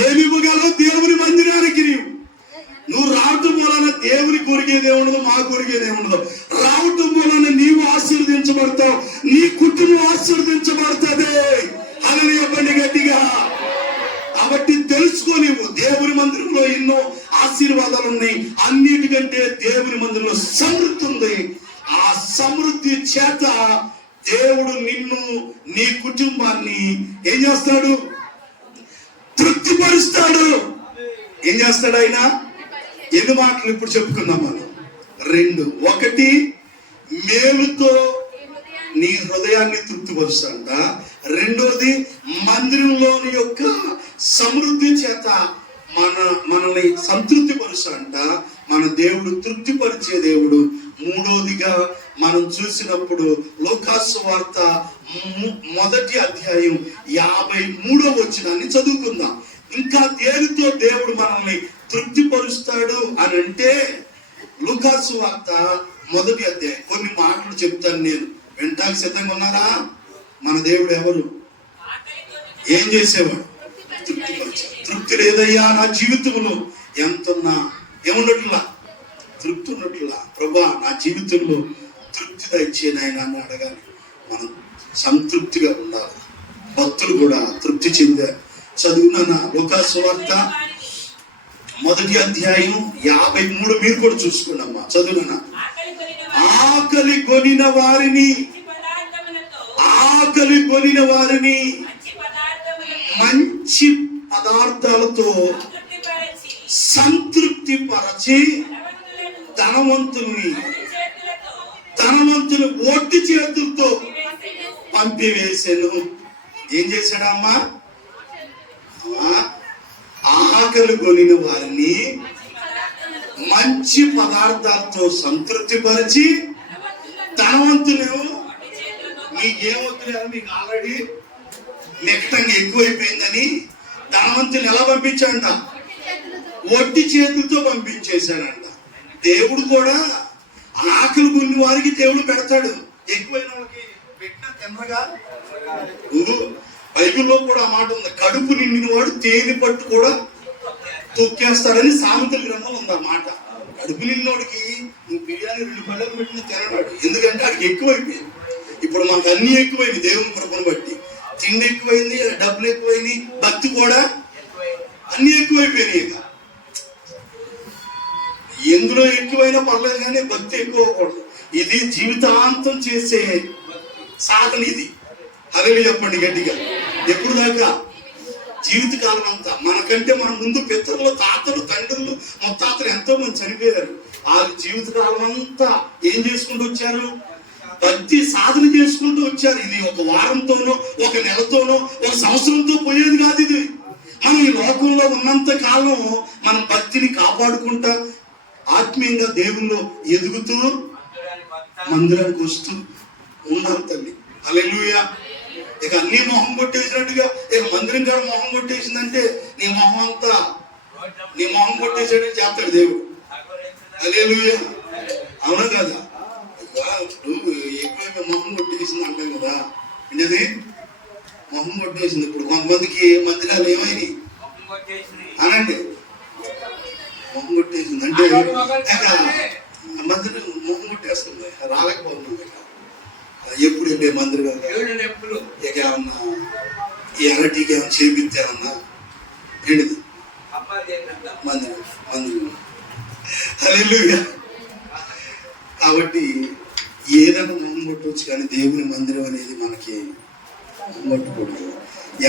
ఏమి ఇవ్వగలవు దేవుని మందిరానికి? నువ్వు రావటం వలన దేవుని కొరిగేదే ఉండదు, మా కొరిగేదే ఉండదు. రావటం వలన నీవు ఆశీర్వదించబడతావు, నీ కుటుంబం ఆశీర్వదించబడుతుంది. అని చెప్పండి గట్టిగా. కాబట్టి తెలుసుకో, నీవు దేవుని మందిరంలో ఎన్నో ఆశీర్వాదాలు ఉన్నాయి. అన్నిటికంటే దేవుని మందిరంలో సమృద్ధి ఉంది. ఆ సమృద్ధి చేత దేవుడు నిన్ను, నీ కుటుంబాన్ని ఏం చేస్తాడు? తృప్తిపరుస్తాడు. ఏం చేస్తాడు ఆయన? ఎన్ని మాటలు ఇప్పుడు చెప్పుకుందాం మనం. 2, 1 మేలుతో నీ హృదయాన్ని తృప్తిపరుస్తాడ. 2వది మందిరంలోని యొక్క సమృద్ధి చేత మనల్ని సంతృప్తి పరుస్తాడ. మన దేవుడు తృప్తిపరిచే దేవుడు. 3వదిగా మనం చూసినప్పుడు లోకాసు వార్త 1వ అధ్యాయం 53వ వచనాన్ని చదువుకుందాం. ఇంకా దేనితో దేవుడు మనల్ని తృప్తిపరుస్తాడు అని అంటే, లూకాసు వార్త 1వ అధ్యాయం కొన్ని మాటలు చెప్తాను నేను. వింటానికి సిద్ధంగా ఉన్నారా? మన దేవుడు ఎవరు? ఏం చేసేవాడు? తృప్తిపరిచే. తృప్తి లేదయ్యా నా జీవితంలో ఎంతున్నా ఏమున్నట్లా? తృప్తి ఉన్నట్లా. ప్రభా నా జీవితంలో తృప్తి దయచే నాయన అని అడగాలి. మనం సంతృప్తిగా ఉండాలి. భక్తులు కూడా తృప్తి చెందారు. చదువునా లూకాసు వార్త 1వ అధ్యాయం 53 మీరు కూడా చూసుకున్నామ్మా. చదువునా. ఆకలి కొనిన వారిని మంచి పదార్థాలతో సంతృప్తి పరచి ధనవంతులు ఒట్టి చేతులతో పంపివేశాను. ఏం చేశాడమ్మా? ఆకలి కొనిన వారిని మంచి పదార్థాలతో సంతృప్తి పరిచి ధనవంతులు. మీకేమవుతున్నారు? మీకు ఆల్రెడీ నెక్టంగా ఎక్కువైపోయిందని ధనవంతులు ఎలా పంపించాడంట? ఒట్టి చేతులతో పంపించేశాడంట. దేవుడు కూడా ఆకలి కొన్ని వారికి దేవుడు పెడతాడు. ఎక్కువైన వాళ్ళకి పెట్టిన తిన్నగా. బైబిల్లో కూడా ఆ మాట ఉంది, కడుపు నిండిన వాడు తేనె పట్టు కూడా తొక్కేస్తాడని సామెతల గ్రంథం ఉంది. ఆ మాట కడుపు నిండినోడికి నువ్వు బిర్యానీ 2 పళ్ళకు పెట్టిన తినడాడు. ఎందుకంటే అడికి ఎక్కువైపోయింది. ఇప్పుడు మాకు అన్ని ఎక్కువైంది. దేవుని కృపను బట్టి తిండి ఎక్కువైంది, డబ్బులు ఎక్కువైంది, భక్తి కూడా అన్ని ఎక్కువైపోయినాయి. ఇక ఎందులో ఎక్కువైనా పర్లేదు కానీ భక్తి ఎక్కువకూడదు. ఇది జీవితాంతం చేసే సాధన. ఇది అదే చెప్పండి గట్టిగా. ఎప్పుడు దాకా? జీవితకాలం అంతా. మనకంటే మన ముందు పితరులు, తాతలు, తండ్రులు, ముత్తాతలు ఎంతో మంది చనిపోయారు. వాళ్ళ జీవితకాలం అంతా ఏం చేసుకుంటూ వచ్చారు? భక్తి సాధన చేసుకుంటూ వచ్చారు. ఇది ఒక వారంతోనో, ఒక నెలతోనో, ఒక సంవత్సరంతో పోయేది కాదు. ఇది మనం ఈ లోకంలో ఉన్నంత కాలం మనం భక్తిని కాపాడుకుంటా ఆత్మీయంగా దేవుల్లో ఎదుగుతూ మందిరానికి వస్తూ ఉన్నాం తల్లి. హల్లెలూయా. ఇక అన్ని మొహం కొట్టేసినట్టుగా ఇక మందిరం కాడ మొహం కొట్టేసిందంటే నీ మొహం కొట్టేసాడని చెప్తాడు దేవుడు. హల్లెలూయా. అవునా కదా? ఇప్పుడు ఎక్కువ మొహం కొట్టేసింది అంటాం కదా. అంటే మొహం కొట్టేసింది. ఇప్పుడు కొంతమందికి మందిరాలు ఏమైంది అనండి, మొహం కొట్టేసింది అంటే మందిరం మొహం కొట్టేస్తుంది. రాలేకపోతున్నాం. ఎప్పుడు వెళ్ళే మందిరం ఇక ఏమన్నా ఎర్రటీకి ఏమన్నా చేపిస్తే ఏమన్నా ఏంటిది మందిరం మందిరం. హల్లెలూయా. కాబట్టి ఏదైనా కొట్టవచ్చు, కానీ దేవుని మందిరం అనేది మనకి కొట్టకూడదు.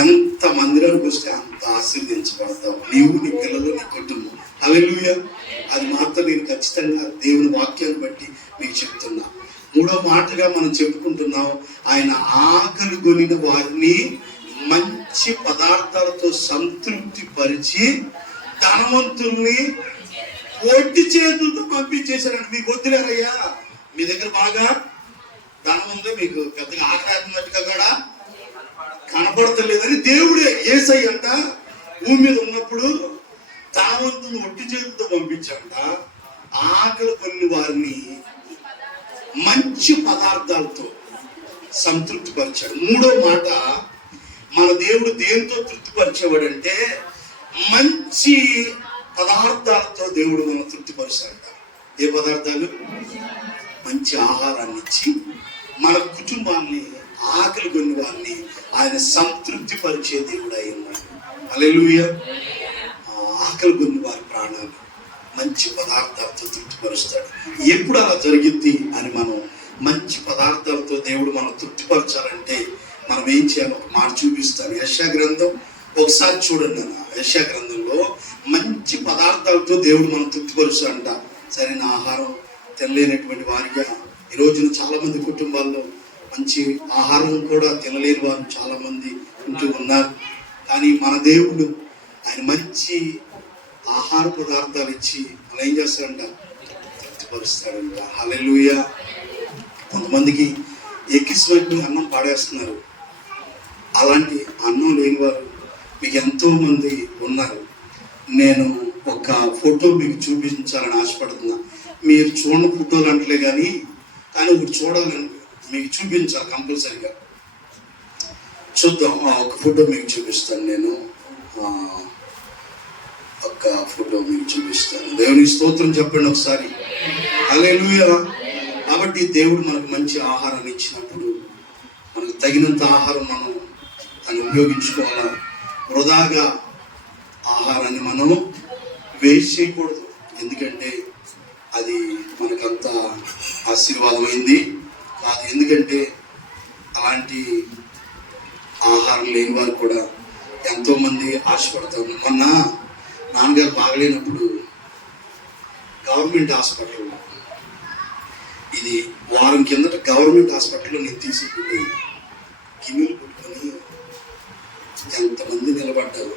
ఎంత మందిరానికి వస్తే అంత ఆశీర్వదించబడతావు నీవు, నీ పిల్లలు, నీ కుటుంబం. హల్లెలూయా. అది మాత్రం నేను ఖచ్చితంగా దేవుని వాక్యాన్ని బట్టి మీకు చెప్తున్నా. మూడో మాటగా మనం చెప్పుకుంటున్నాం, ఆయన ఆకలి కొనిన వారిని మంచి పదార్థాలతో సంతృప్తి పరిచి ధనవంతుల్ని ఒట్టి చేతులతో పంపించేశారండి. మీకు వద్దులేరయ్యా, మీ దగ్గర బాగా ధనం ఉంది, మీకు పెద్దగా ఆకలిస్తున్నట్టుగా కూడా కనపడతలేదని దేవుడే యేసయ్య అంట భూమి మీద ఉన్నప్పుడు ధనవంతుని ఒట్టి చేతులతో పంపించంట. ఆకలి కొన్ని వారిని మంచి పదార్థాలతో సంతృప్తి పరిచాడు. మూడో మాట, మన దేవుడు దేంతో తృప్తిపరిచేవాడంటే మంచి పదార్థాలతో దేవుడు మనం తృప్తిపరిచాడు. ఏ పదార్థాలు? మంచి ఆహారాన్ని ఇచ్చి మన కుటుంబాన్ని, ఆకలి కొన్ని వారిని ఆయన సంతృప్తి పరిచే దేవుడు అయి ఉన్నాడు. హల్లెలూయా. ఆకలి కొన్ని వారి ప్రాణాలు మంచి పదార్థాలతో తృప్తిపరుస్తాడు. ఎప్పుడు అలా జరిగింది అని మనం మంచి పదార్థాలతో దేవుడు మనం తృప్తిపరచాలంటే మనం ఏం చేయాలి? ఒక మాట చూపిస్తాను. యెషయా గ్రంథం ఒకసారి చూడండి. యెషయా గ్రంథంలో మంచి పదార్థాలతో దేవుడు మనం తృప్తిపరుస్తాడంట. సరైన ఆహారం తినలేనటువంటి వారిగా ఈ రోజున చాలా మంది కుటుంబాల్లో మంచి ఆహారం కూడా తినలేని వారు చాలా మంది ఉంటూ ఉన్నారు. కానీ మన దేవుడు ఆయన మంచి ఆహార పదార్థాలు ఇచ్చి అలా ఏం చేస్తాడంట? తృప్తిపరుస్తాడంట. హల్లెలూయా. కొంతమందికి ఎక్కిసినట్టు అన్నం పాడేస్తున్నారు. అలాంటి అన్నం లేని వారు మీకు ఎంతో మంది ఉన్నారు. నేను ఒక ఫోటో మీకు చూపించాలని ఆశపడుతున్నా. మీరు చూడని ఫోటోలు అంటలే కానీ ఒకటి చూడాలని మీకు చూపించాలి కంపల్సరిగా. చూద్దాం. ఒక ఫోటో మీకు చూపిస్తాను. నేను ఒక ఫోటో మీకు చూపిస్తాను. దేవునికి స్తోత్రం చెప్పండి ఒకసారి. హల్లెలూయా. కాబట్టి దేవుడు మనకు మంచి ఆహారాన్ని ఇచ్చినప్పుడు మనకు తగినంత ఆహారం మనం దాన్ని ఉపయోగించుకోవాలా. వృధాగా ఆహారాన్ని మనం వేస్ట్ చేయకూడదు. ఎందుకంటే అది మనకంత ఆశీర్వాదమైంది కాదు. ఎందుకంటే అలాంటి ఆహారం లేని వారు కూడా ఎంతోమంది ఆశపడతారు. మొన్న నాన్నగారు బాగలేనప్పుడు గవర్నమెంట్ హాస్పిటల్లో, ఇది వారం కిందట గవర్నమెంట్ హాస్పిటల్లో నేను తీసుకుంటే గిన్నెలు పెట్టుకొని ఎంతమంది నిలబడ్డారు.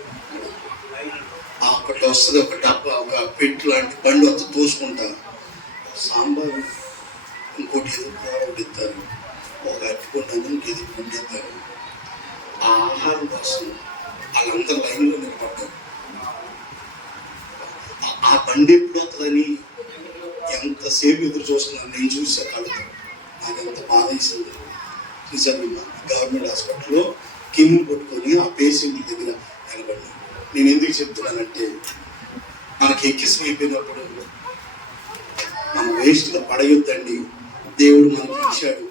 ఒకటి వస్తుంది, ఒక డబ్బా, ఒక పెట్టి లాంటి బండి వస్తే తోసుకుంటా సాంబారు, ఇంకోటి ఏదో కూర వండిస్తారు, ఒక అట్టుకుంటాను, ఇంకేదో వండిస్తారు. ఆ ఆహారం కోసం వాళ్ళందరూ లైన్లో నిలబడ్డారు. ఆ బండి ఎప్పుడు వస్తుందని ఎంతసేపు ఎదురు చూస్తున్నాను. నేను చూసా కళ్ళతో, నాకు ఎంత బాధ వేసింది. నిజంగా గవర్నమెంట్ హాస్పిటల్లో కిమ్ము పట్టుకొని ఆ పేషెంట్ల దగ్గర నిలబడ్డాను. నేను ఎందుకు చెప్తున్నానంటే మనకి ఎక్కిసం అయిపోయినప్పుడు మనం వేస్ట్గా పడేయొద్దండి. దేవుడు మనకి ఇచ్చాడు,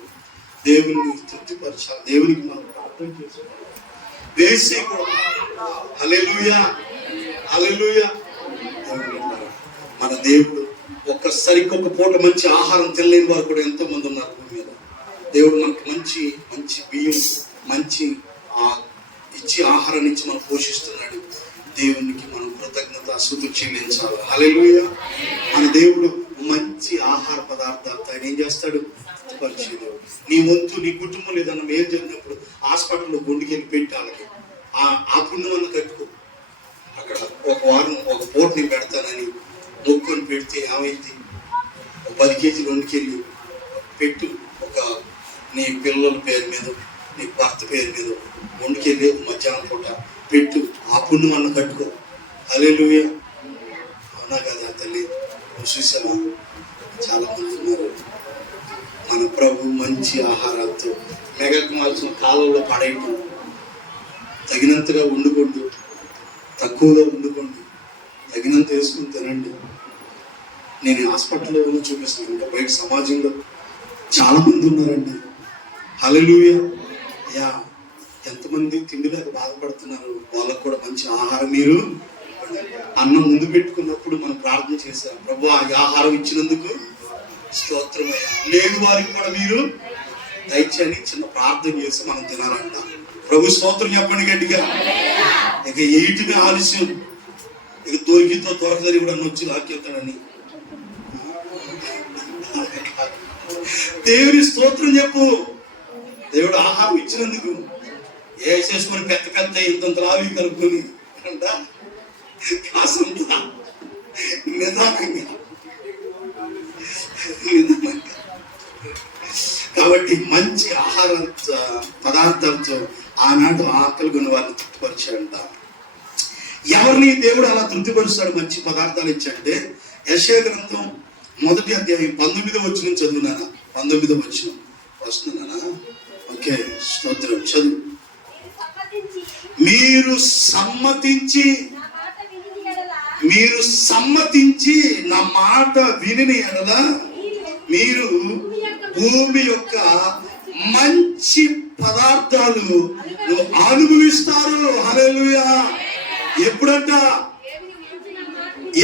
దేవుని తృప్తిపరచాలి, దేవునికి మనం ప్రార్థన చేసుకోవాలి, వేస్ట్ చేయకూడదు. హల్లెలూయా. హల్లెలూయా. మన దేవుడు ఒక్కసారికి ఒక పూట మంచి ఆహారం తినలేని వారు కూడా ఎంతో మంది ఉన్నారు భూమి మీద. దేవుడు మనకు మంచి మంచి బియ్యం, మంచి ఇచ్చి ఆహారాన్ని ఇచ్చి మనం పోషిస్తున్నాడు. దేవునికి మనం కృతజ్ఞత స్తుతి చెల్లించాలి. హల్లెలూయా. మన దేవుడు మంచి ఆహార పదార్థాలతో ఆయన ఏం చేస్తాడు? పరిచయం. నీ వంతు, నీ కుటుంబం ఏదన్నా మేలు జరిగినప్పుడు హాస్పిటల్లో గుండెకెళ్ళి పెట్టి వాళ్ళకి ఆ పుణ్యమన్న కట్టుకో. అక్కడ ఒక వారం ఒక పూట నేను పెడతానని మొక్కుని పెడితే ఏమైంది? 10 కేజీలు వండుకెళ్ళి పెట్టు. ఒక నీ పిల్లల పేరు మీద, నీ భర్త పేరు మీద వండుకెళ్ళి మధ్యాహ్నం పూట పెట్టు. ఆ పుణ్యం అన్న కట్టుకో. హల్లెలూయా. అవునా కదా తల్లి? చూసావా? చాలా మంది ఉన్నారు. మన ప్రభు మంచి ఆహారాలతో మెగకమాల్సిన కాలంలో పడేయటం, తగినంతగా వండుకోండి, తక్కువగా వండుకోండి, తగినంత వేసుకుని తినండి. నేను హాస్పిటల్లో చూపిస్తాను, ఇంకా బయట సమాజంలో చాలా మంది ఉన్నారండి. హల్లెలూయా. యా, ఎంతమంది తిండి లేక బాధపడుతున్నారు, వాళ్ళకు కూడా మంచి ఆహారం మీరు అన్నం ముందు పెట్టుకున్నప్పుడు మనం ప్రార్థన చేశాం, ప్రభువా ఈ ఆహారం ఇచ్చినందుకు స్తోత్రమయ్యా, లేని వారికి కూడా మీరు దయచేయని చిన్న ప్రార్థన చేసి మనం తినాలంట. ప్రభు స్తోత్రం చెప్పండి గట్టిగా. ఇక ఎయిటిని ఆలస్యం, ఇక దొరికితో దొరకదని కూడా వచ్చి లాక్కెళ్తాడని. దేవుని స్తోత్రం చెప్పు. దేవుడు ఆహారం ఇచ్చినందుకు వేసేసుకొని పెద్ద పెద్ద ఇంతంత లావి కలుపుకొని అంట కాసంత నిదానంగా. కాబట్టి మంచి ఆహార పదార్థాలతో ఆనాడు ఆకలి కొన్ని వారిని తృప్తిపరిచాడంట. ఎవరిని దేవుడు అలా తృప్తిపరుస్తాడు మంచి పదార్థాలు ఇచ్చంటే, యెషయా గ్రంథం 1వ అధ్యాయం 19వ వచనం చదువునానా? 19వ వచనం వస్తున్నానా? ఓకే, స్తోత్రం. చదువు. మీరు సమ్మతించి నా మాట విని ఎడల మీరు భూమి యొక్క మంచి పదార్థాలు అనుభవిస్తారు. హల్లెలూయా. ఎప్పుడంట?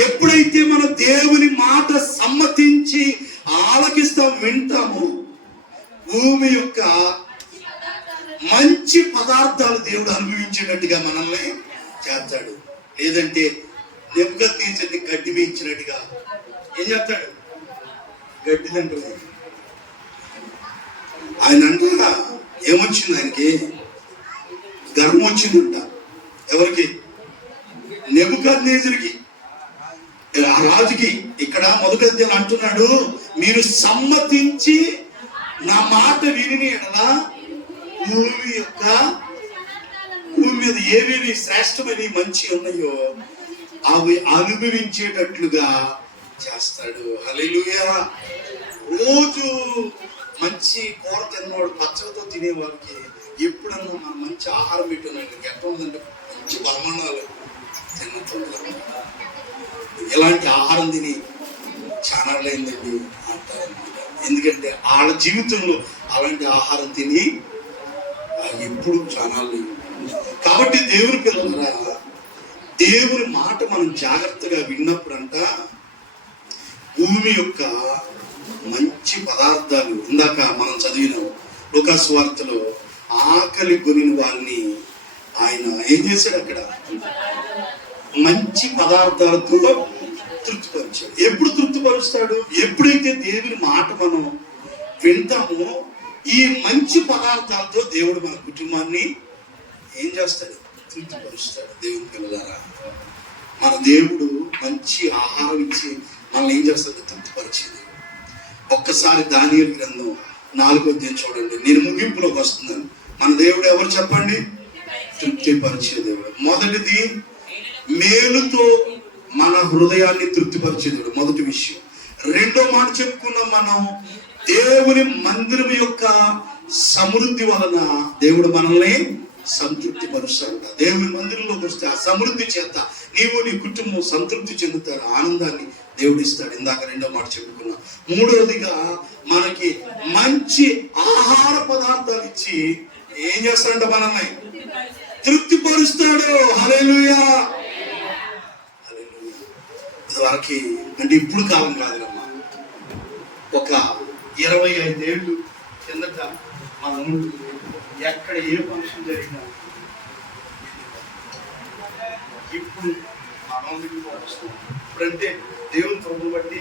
ఎప్పుడైతే మనం దేవుని మాట సమ్మతించి ఆలకిస్తాం, వింటాము, భూమి యొక్క మంచి పదార్థాలు దేవుడు అనుభవించినట్టుగా మనల్ని చేస్తాడు. లేదంటే నెమ్మది గడ్డి వేయించినట్టుగా ఏం చేస్తాడు? గడ్డి తింటాడు. ఆయన అంట ఏమొచ్చింది? ఆయనకి గర్వం వచ్చిందంట. ఎవరికి? నెబుకద్నెజరుకి, ఆ రాజుకి. ఇక్కడ 1వ అధ్యాయం అంటున్నాడు, మీరు సమ్మతించి నా మాట విని ఎడలా భూమి మీద ఏవేవి శ్రేష్టమని మంచి ఉన్నాయో అవి అనుభవించేటట్లుగా చేస్తాడు. హల్లెలూయా. రోజు మంచి కూర తిన్నవాడు, పచ్చలతో తినేవాడికి ఎప్పుడన్నా మనం మంచి ఆహారం పెట్టున్నాడు ఎట్లా ఉందంటే మంచి బలమానాలు తిన్నట్టు. ఇలాంటి ఆహారం తిని చాలా అయిందండి అంటారు. ఎందుకంటే వాళ్ళ జీవితంలో అలాంటి ఆహారం తిని ఎప్పుడు చాలా లేదు. కాబట్టి దేవుని పిల్లలరా, దేవుని మాట మనం జాగ్రత్తగా విన్నప్పుడంట భూమి యొక్క మంచి పదార్థాలు, ఇందాక మనం చదివిన లూకా సువార్తలో ఆకలి కొనిన వారిని ఆయన ఏం చేశాడు? అక్కడ మంచి పదార్థాలతో తృప్తిపరిచాడు. ఎప్పుడు తృప్తిపరుస్తాడు? ఎప్పుడైతే దేవుని మాట మనం వింటామో ఈ మంచి పదార్థాలతో దేవుడు మన కుటుంబాన్ని ఏం చేస్తాడు? తృప్తిపరుస్తాడు. దేవుని పిల్లలారా, మన దేవుడు మంచి ఆహారం ఇచ్చి మనల్ని ఏం చేస్తాడు? తృప్తిపరిచేది. ఒక్కసారి దానియేలు గ్రంథం 4వ అధ్యాయం చూడండి. నేను ముగింపులోకి వస్తున్నాను. మన దేవుడు ఎవరు చెప్పండి? తృప్తిపరిచే దేవుడు. మొదటిది మేలుతో మన హృదయాన్ని తృప్తిపరిచే దేవుడు, మొదటి విషయం. రెండో మాట చెప్పుకున్నాం మనం, దేవుని మందిరం యొక్క సమృద్ధి వలన దేవుడు మనల్ని సంతృప్తి పరుస్తాడు. దేవుని మందిరంలోకి వస్తే ఆ సమృద్ధి చేత నీవు నీ కుటుంబం సంతృప్తి చెందుతారు, ఆనందాన్ని దేవుడు ఇస్తాడు. ఇందాక రెండో మాట చెప్పుకున్నాం. మూడవదిగా మనకి మంచి ఆహార పదార్థాలు ఇచ్చి ఏం చేస్తాడంట? మనల్ని తృప్తిపరుస్తాడు. హల్లెలూయా. ఇదివరకు అంటే ఇప్పుడు కాలం కాదులమ్మా, ఒక 25 ఏళ్ళు కిందట మనం ఎక్కడ ఏ ఫంక్షన్ జరిగినా ఇప్పుడు మనం వస్తాం. ఇప్పుడంటే దేవుని కృపను బట్టి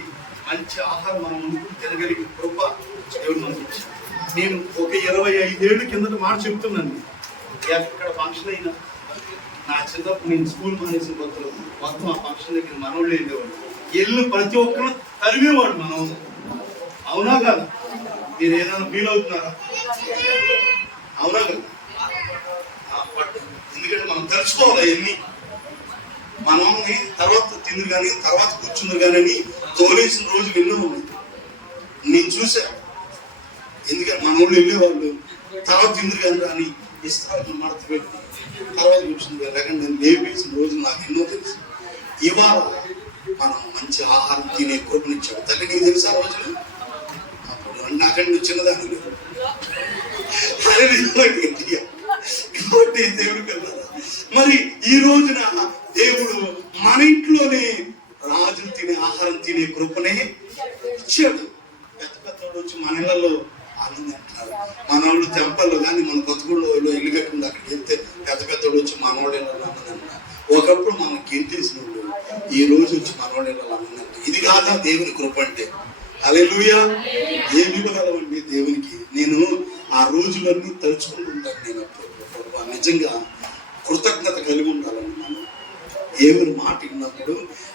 మంచి ఆహారం మనం అనుకుని తినగలిగే కృప దేవుడు మనకి ఇచ్చాడు. నేను ఒక 25 ఏళ్ళు కిందట మాట చెప్తున్నాను. ఎక్కడ ఫంక్షన్ అయినా, నా చిన్నప్పుడు నేను స్కూల్ మానేసిన కొత్తలో మొత్తం ఆ ఫంక్షన్ దగ్గర మనోళ్ళు వెళ్ళేవాడు. ఎల్లు ప్రతి ఒక్కరు తరిమేవాడు మనం. అవునా కదా? మీరు ఏదైనా ఫీల్ అవుతున్నారా? అవునా కదా? ఎందుకంటే మనం తెలుసుకోవాలి ఎన్ని మనల్ని తర్వాత తిందురు కానీ తర్వాత కూర్చుందరు కానీ అని తోలేసిన రోజులు ఎన్నో ఉన్నాయి. నేను చూసా. ఎందుకంటే మన వాళ్ళు వెళ్ళేవాళ్ళు తర్వాత తిందురు కానీ రాని ఇస్తారు మడత పెట్టి తర్వాత కూర్చుంది. లేకపోతే నేను లేపేసిన రోజులు నాకు ఎన్నో తెలుసు. ఇవాళ మనం మంచి ఆహారం తినే కృపనిచ్చాడు. తల్లి నీకు తెలుసా రోజులు? అప్పుడు నాకంటే నువ్వు చిన్నదాన్ని. కాబట్టి దేవుడు కదా. మరి ఈ రోజున దేవుడు మన ఇంట్లోనే రాజులు తినే ఆహారం తినే కృపనే ఇచ్చాడు. పెద్ద పెద్దోడు వచ్చి మన ఇళ్లలో ఆనందం అంటారు. మనోళ్ళు తెంపల్లో కానీ మన కొత్తగూడలో ఇల్లు కట్టుకుంటే అక్కడికి వెళ్తే పెద్ద పెద్దోడు వచ్చి మనోళ్ళ ఇళ్ళలో ఆనందం అంటారు. ఒకప్పుడు మనం గెంటేసిన వాళ్ళు ఈ రోజు వచ్చి మనోళ్ళ ఇళ్ళలో ఆనందం అంటారు. ఇది కాదా దేవుని కృప అంటే? హల్లెలూయా. ఏమి ఇవ్వగలవండి దేవునికి? నేను ఆ రోజులన్నీ తలుచుకుంటుంటాను. నేను నిజంగా కృతజ్ఞత కలిగి ఉండాలని మనం దేవుని మాట విన్నప్పుడు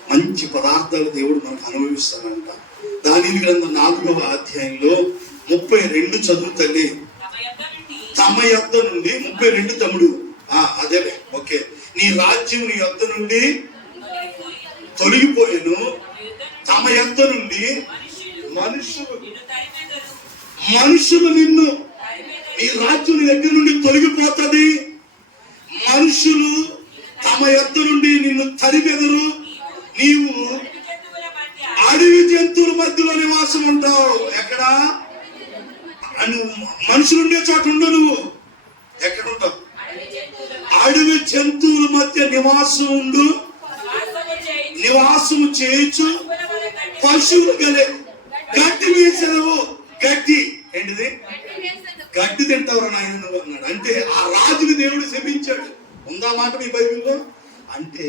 మంచి పదార్థాలు దేవుడు మనకు అనుభవిస్తాడంట. దానియేలు గ్రంథం 4వ అధ్యాయంలో 32 చదువుతండి. తమ యొద్ద నుండి 32 తమ్ముడు అదేలే ఓకే. నీ రాజ్యం నీ యొద్ద నుండి తొలగిపోయాను, తమ యొద్ద నుండి మనుషులు నిన్ను, నీ రాజ్యం నీ దగ్గర నుండి తొలగిపోతుంది. మనుషులు తమ యొద్ద నుండి నిన్ను తరిమెదరు. నీవు అడవి జంతువుల మధ్యలో నివాసం ఉంటావు. ఎక్కడ? మనుషులు ఉండే చోట ఉండవు. నువ్వు ఎక్కడ ఉంటావు? అడవి జంతువుల మధ్య నివాసము చేయొచ్చు. పశువులు గలే గడ్డి వేసేదవు. గడ్డి ఏంటిది? గడ్డి తింటావురా నాయన నువ్వు అన్నాడు. అంటే ఆ రాజుని దేవుడు శపించాడు. ఉందా మాట మీ బైబిల్లో? అంటే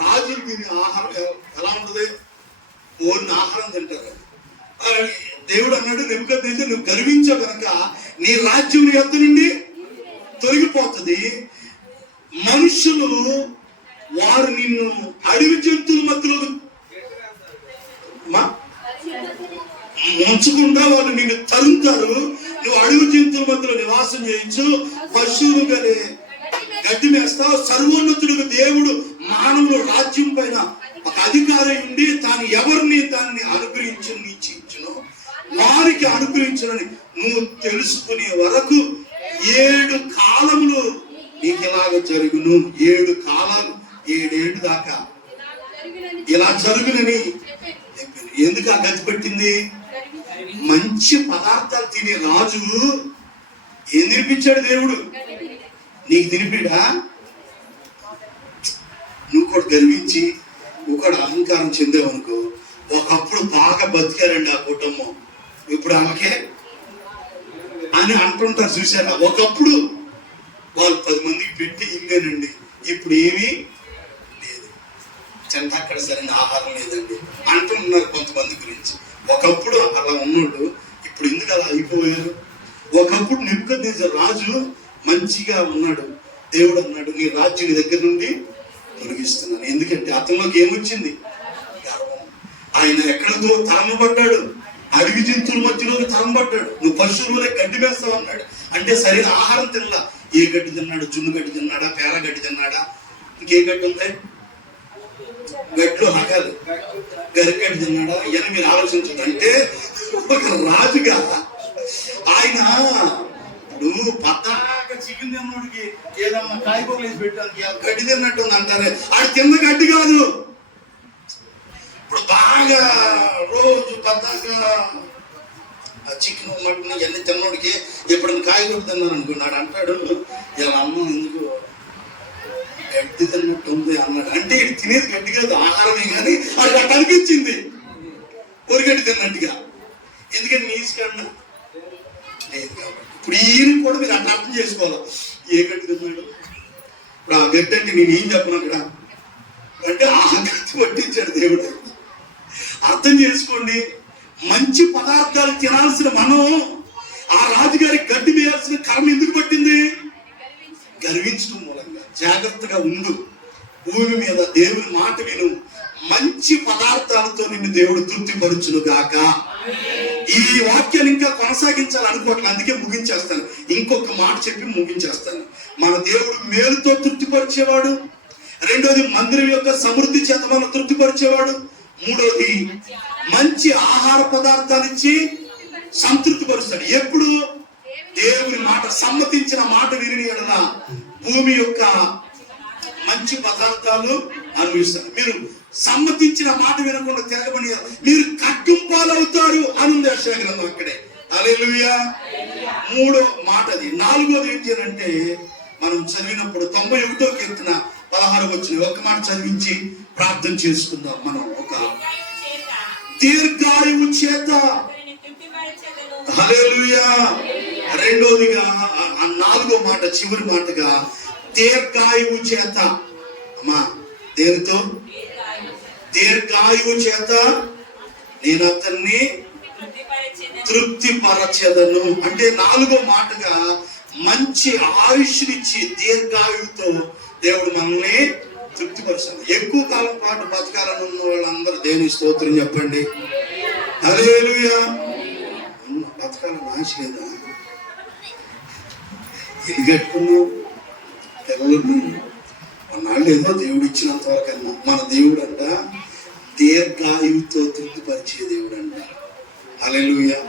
రాజులు తినే ఆహారం ఎలా ఉంటుంది? ఓన్ ఆహారం తింటారు. దేవుడు అన్నాడు, నెబుకద్నెజరు నువ్వు గర్వించావు కనుక నీ రాజ్యం నీ యొద్ద నుండి తొలగిపోతుంది. మనుషులు వారు నిన్ను అడవి జంతువుల మధ్యలో ఉంచకుండా వాళ్ళు నిన్ను తరుముతారు. నువ్వు అడవి జంతువుల మధ్యలో నివాసం చేయొచ్చు. పశువులు గలే గడ్డి మేస్తావు. సర్వోన్నతుడు దేవుడు మానవుల రాజ్యం పైన ఒక అధికారి ఉండి తాను ఎవరిని దాన్ని అనుగ్రహించును వారికి అనుగ్రహించునని నువ్వు తెలుసుకునే వరకు 7 కాలములు నీకు ఇలాగ జరుగును. 7 కాలాలు 7 ఏళ్ళు దాకా ఇలా జరుగునని చెప్పింది. ఎందుకు ఆ గతి పెట్టింది? మంచి పదార్థాలు తినే రాజు ఏం తినిపించాడు దేవుడు? నీకు తినిపిడా? నువ్వు కూడా గర్వించి నువ్వు కూడా అహంకారం చెందావనుకో, ఒకప్పుడు బాగా బతికారండి ఆ కుటుంబం, ఇప్పుడు ఆమెకే అని అంటుంటారు. చూసారా? ఒకప్పుడు వాళ్ళు 10 మందికి పెట్టి ఇల్లేనండి, ఇప్పుడు ఏమీ లేదు, అక్కడ సరైన ఆహారం లేదండి అంటున్నారు కొంతమంది గురించి. ఒకప్పుడు అలా ఉన్నాడు, ఇప్పుడు ఎందుకు అలా అయిపోయారు? ఒకప్పుడు నెబుకద్నెజరు రాజు మంచిగా ఉన్నాడు. దేవుడు అన్నాడు, నీ రాజ్యం నీ దగ్గర నుండి తొలగిస్తున్నాను. ఎందుకంటే అతనిలోకి ఏమొచ్చింది? గర్వం. ఆయన ఎక్కడితో తరమబడ్డాడు? అడవి జంతువుల మధ్యలోకి తరమబడ్డాడు. నువ్వు పశువులే గడ్డి వేస్తావు అన్నాడు. అంటే సరైన ఆహారం తినలా. ఏ గడ్డి తిన్నాడు? జున్ను గడ్డి తిన్నాడా? పేర గడ్డి తిన్నాడా? ఇంకే గడ్డి ఉంది? గడ్డిలో రకాలు గరిగడ్డి తిన్నాడా? ఇవన్నీ మీరు ఆలోచించండి. అంటే ఒక రాజుగా ఆయన ఇప్పుడు పద్దాక చికెన్ తిన్నోడికి ఏదమ్మా కాయగూరలు వేసి పెట్టడానికి గడ్డి తిన్నట్టుంది అంటారే, అది తిన్న గడ్డి కాదు. ఇప్పుడు బాగా రోజు పద్దాక చికెన్ మటన్ ఇవన్నీ తిన్నోడికి ఎప్పుడైనా కాయగూరలు తిన్నాను అనుకున్నాడు అంటాడు, ఇలా అమ్మ ఎందుకు గడ్డి తిన్నట్టు ఉంది అన్నాడు. అంటే ఇది తినేది గడ్డి కాదు, ఆహారమే. కానీ అది అట్లా అనిపించింది పొరిగడ్డి తిన్నట్టుగా. ఎందుకంటే నీసుకన్నా లేదు కాబట్టి. ఇప్పుడు ఈయన కూడా మీరు అట్లా అర్థం చేసుకోవాలి. ఏ గడ్డి తిన్నాడు? ఇప్పుడు ఆ గడ్డి అంటే నేను ఏం చెప్పను అక్కడ అంటే ఆ గడ్డి పట్టించాడు దేవుడు. అర్థం చేసుకోండి. మంచి పదార్థాలు తినాల్సిన మనం ఆ రాజుగారికి గడ్డి వేయాల్సిన కర్మ ఎందుకు పట్టింది? గర్వించడం మూలంగా. జాగ్రత్తగా ఉండు. భూమి మీద దేవుని మాట విను. మంచి పదార్థాలతో నిన్ను దేవుడు తృప్తిపరచును గాక. ఈ వాక్యాన్ని ఇంకా కొనసాగించాలనుకోవట్లేదు, అందుకే ముగించేస్తాను. ఇంకొక మాట చెప్పి ముగించేస్తాను. మన దేవుడు మేలుతో తృప్తిపరిచేవాడు. రెండోది మందిరం యొక్క సమృద్ధి చేత మనం తృప్తిపరిచేవాడు. మూడోది మంచి ఆహార పదార్థాలు ఇచ్చి సంతృప్తి పరుస్తాడు. ఎప్పుడు? దేవుని మాట సమ్మతించిన మాట విని ఎడల భూమి యొక్క మంచి పదార్థాలు అనుభవిస్తారు. మీరు సమ్మతించిన మాట వినకుండా తిరగబడి మీరు కట్టుంపాలవుతారు అని ఉంది యెషయా గ్రంథం అక్కడే. హల్లెలూయా. మూడో మాట అది. నాలుగోది ఏంటి అంటే మనం చదివినప్పుడు 91వ కీర్తన 16 వచ్చిన ఒక మాట చదివించి ప్రార్థన చేసుకుందాం. మనం ఒక దీర్ఘాయువు చేత, హల్లెలూయా. రెండోదిగా నాలుగో మాట, చివరి మాటగా దీర్ఘాయువు చేత. అమ్మా, దేనితో? దీర్ఘాయువు చేత నేను అతన్ని తృప్తిపరచెదను. అంటే నాలుగో మాటగా మంచి ఆయుష్నిచ్చి దీర్ఘాయువుతో దేవుడు మనల్ని తృప్తిపరచాలి. ఎక్కువ కాలం పాటు బతకాలని ఉన్న వాళ్ళందరూ దేవుని స్తోత్రం చెప్పండి. హల్లెలూయా. బతకాలని ఆశ లేదా? ఇల్లు కట్టుకున్నాం, పిల్లలు అన్నాళ్ళు ఏదో దేవుడు ఇచ్చినంత వరకు అన్నా. మన దేవుడు అంట దీర్ఘాయువుతో తృప్తిపరిచే దేవుడు అంట. హల్లెలూయా.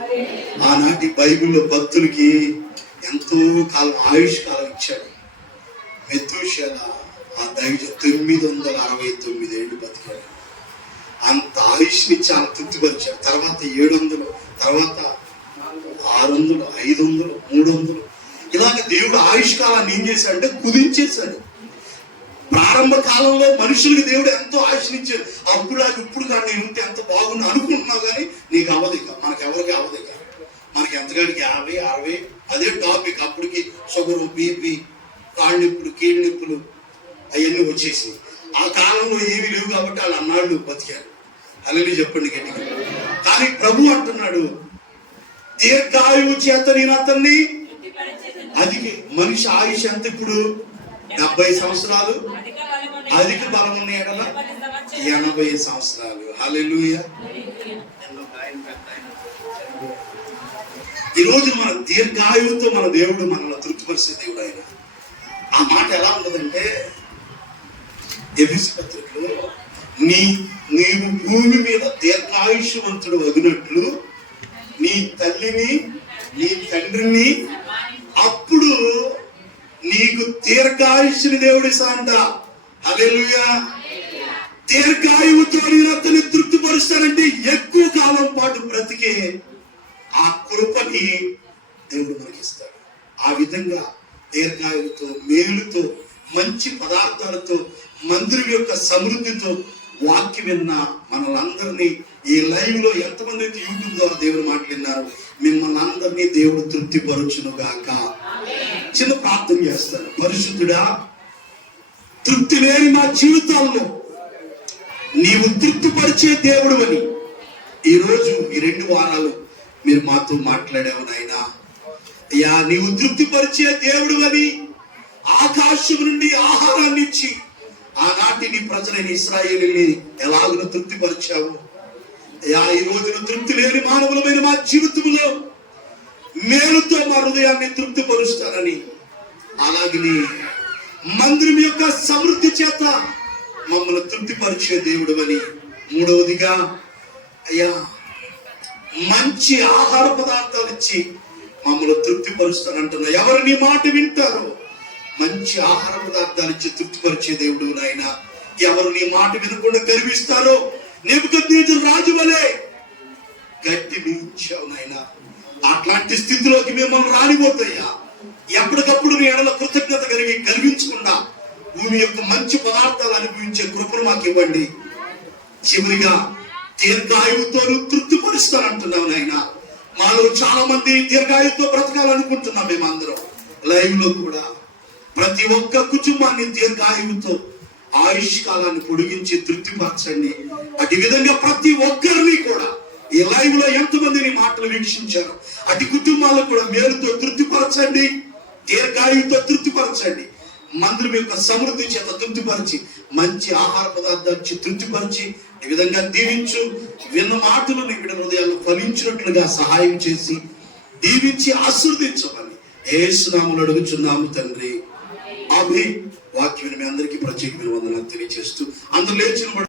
ఆనాటి బైబిల్లో భక్తులకి ఎంతో కాలం ఆయుష్ కాలం ఇచ్చాడు. మెతూషెల ఆ దైవ 969 ఏళ్ళు బతికాడు. అంత ఆయుష్నిచ్చి ఆయన తృప్తిపరిచాడు. తర్వాత 700, తర్వాత 600, 500, 300 ఇలాగ దేవుడు ఆయుష్ కాలాన్ని ఏం చేశాడంటే కుదించేశాడు. ప్రారంభ కాలంలో మనుషులకి దేవుడు ఎంతో ఆయుష్నిచ్చాడు. అప్పుడు ఇప్పుడు కానీ నేను ఉంటే ఎంత బాగున్నా అనుకుంటున్నావు, కానీ నీకు అవదిక, మనకెవరికి అవదిక. మనకి ఎంతగాడికి 50, 60 అదే టాపిక్. అప్పటికి షుగరు, బీపీ, కాళ్ళు నొప్పులు, కీళ్ళ నొప్పులు అవన్నీ వచ్చేసి ఆ కాలంలో ఏమీ లేవు కాబట్టి వాళ్ళు అన్నాళ్ళు బతికారు. అలాగే చెప్పండి గట్టిగా. కానీ ప్రభు అంటున్నాడు దీర్ఘాయువు చేత నేను అతన్ని. అది మనిషి ఆయుష్ ఎంత ఇప్పుడు? 70 సంవత్సరాలు, అధిక బలం ఉన్న ఎడల 80 సంవత్సరాలు. హల్లెలూయా. ఈ రోజు మన దీర్ఘాయువుతో మన దేవుడు మనల్ని తృప్తిపరిచే దేవుడు ఆయన. ఆ మాట ఎలా ఉండదంటే ఎఫెసీ పత్రికలో నీవు భూమి మీద దీర్ఘాయుష్మంతుడు వదినట్లు నీ తల్లిని నీ తండ్రిని అప్పుడు నీకు దీర్ఘాయుష్ని దేవుడి సాంట. హల్లెలూయా. దీర్ఘాయువుతో నేను అతన్ని తృప్తిపరుస్తానంటే ఎక్కువ కాలం పాటు బ్రతికే ఆ కృపని దేవుడు మనకిస్తాడు. ఆ విధంగా దీర్ఘాయువుతో, మేలుతో, మంచి పదార్థాలతో, మందిరం యొక్క సమృద్ధితో వాక్యం విన్న మనల్ని ఈ లైవ్ లో ఎంతమంది అయితే యూట్యూబ్ ద్వారా దేవుడు మాట్లాడినారు, మిమ్మల్ని అందరినీ దేవుడు తృప్తిపరచును గాక. చిన్న ప్రార్థన చేస్తాను. పరిశుద్ధుడా, తృప్తి లేని మా జీవితాల్లో నీవు తృప్తిపరిచే దేవుడు అని ఈరోజు ఈ 2 వారాలు మీరు మాతో మాట్లాడావు నాయనా. అయ్యా, నీవు తృప్తిపరిచే దేవుడు అని ఆకాశం నుండి ఆహారాన్ని ఇచ్చి ఆనాటి నీ ప్రజలైన ఇశ్రాయేలుని ఎలాగో తృప్తిపరిచావు. అయ్యా, ఈ రోజున తృప్తి లేని మానవులమైన మా జీవితంలో మేలుతో మా హృదయాన్ని తృప్తిపరుస్తానని, అలాగే మందిరం యొక్క సమృద్ధి చేత మమ్మల్ని తృప్తిపరిచే దేవుడు అని. మూడవదిగా అయ్యా, మంచి ఆహార పదార్థాలు ఇచ్చి మమ్మల్ని తృప్తిపరుస్తానంటున్నా. ఎవరు నీ మాట వింటారో మంచి ఆహార పదార్థాలు ఇచ్చి తృప్తిపరిచే దేవుడు నాయన. ఎవరు నీ మాట వినకుండా గర్విస్తారో నెబుకద్నెజరు రాజు వలె గట్టి మించావు నాయన. అట్లాంటి స్థితిలోకి మిమ్మల్ని రానిపోతాయా. ఎప్పటికప్పుడు నీ ఎడల కృతజ్ఞత కలిగి గర్వించకుండా భూమి యొక్క మంచి పదార్థాలు అనుభవించే కృపను మాకు ఇవ్వండి. చివరిగా దీర్ఘాయువుతో తృప్తిపరుస్తానంటున్నావు నాయన. మాలో చాలా మంది దీర్ఘాయువుతో బ్రతకాలనుకుంటున్నాం. మేమందరం లైవ్ లో కూడా ప్రతి ఒక్క కుటుంబాన్ని దీర్ఘాయువుతో ఆయుష్ కాలాన్ని పొడిగించి తృప్తిపరచండి. అటు విధంగా ప్రతి ఒక్కరిని కూడా ఈ లైవ్ లో ఎంతమందిని మాటలు వీక్షించారు అటు కుటుంబాలకు కూడా మేలుతో తృప్తిపరచండి, దీర్ఘాయువుతో తృప్తిపరచండి. మందిరం యొక్క సమృద్ధి చేత తృప్తిపరిచి మంచి ఆహార పదార్థాలు ఇచ్చి తృప్తిపరిచి ఈ విధంగా దీవించు. విన్న మాటలు నీ బిడ్డల హృదయాల్లో ఫలించినట్లుగా సహాయం చేసి దీవించి ఆశీర్వదించమని యేసు నామములో అడుగుచున్నాము తండ్రి. ఆమేన్. వాక్యం మీ అందరికీ ప్రత్యేకమైన వందనాలు తెలియజేస్తూ అందరూ లేచిన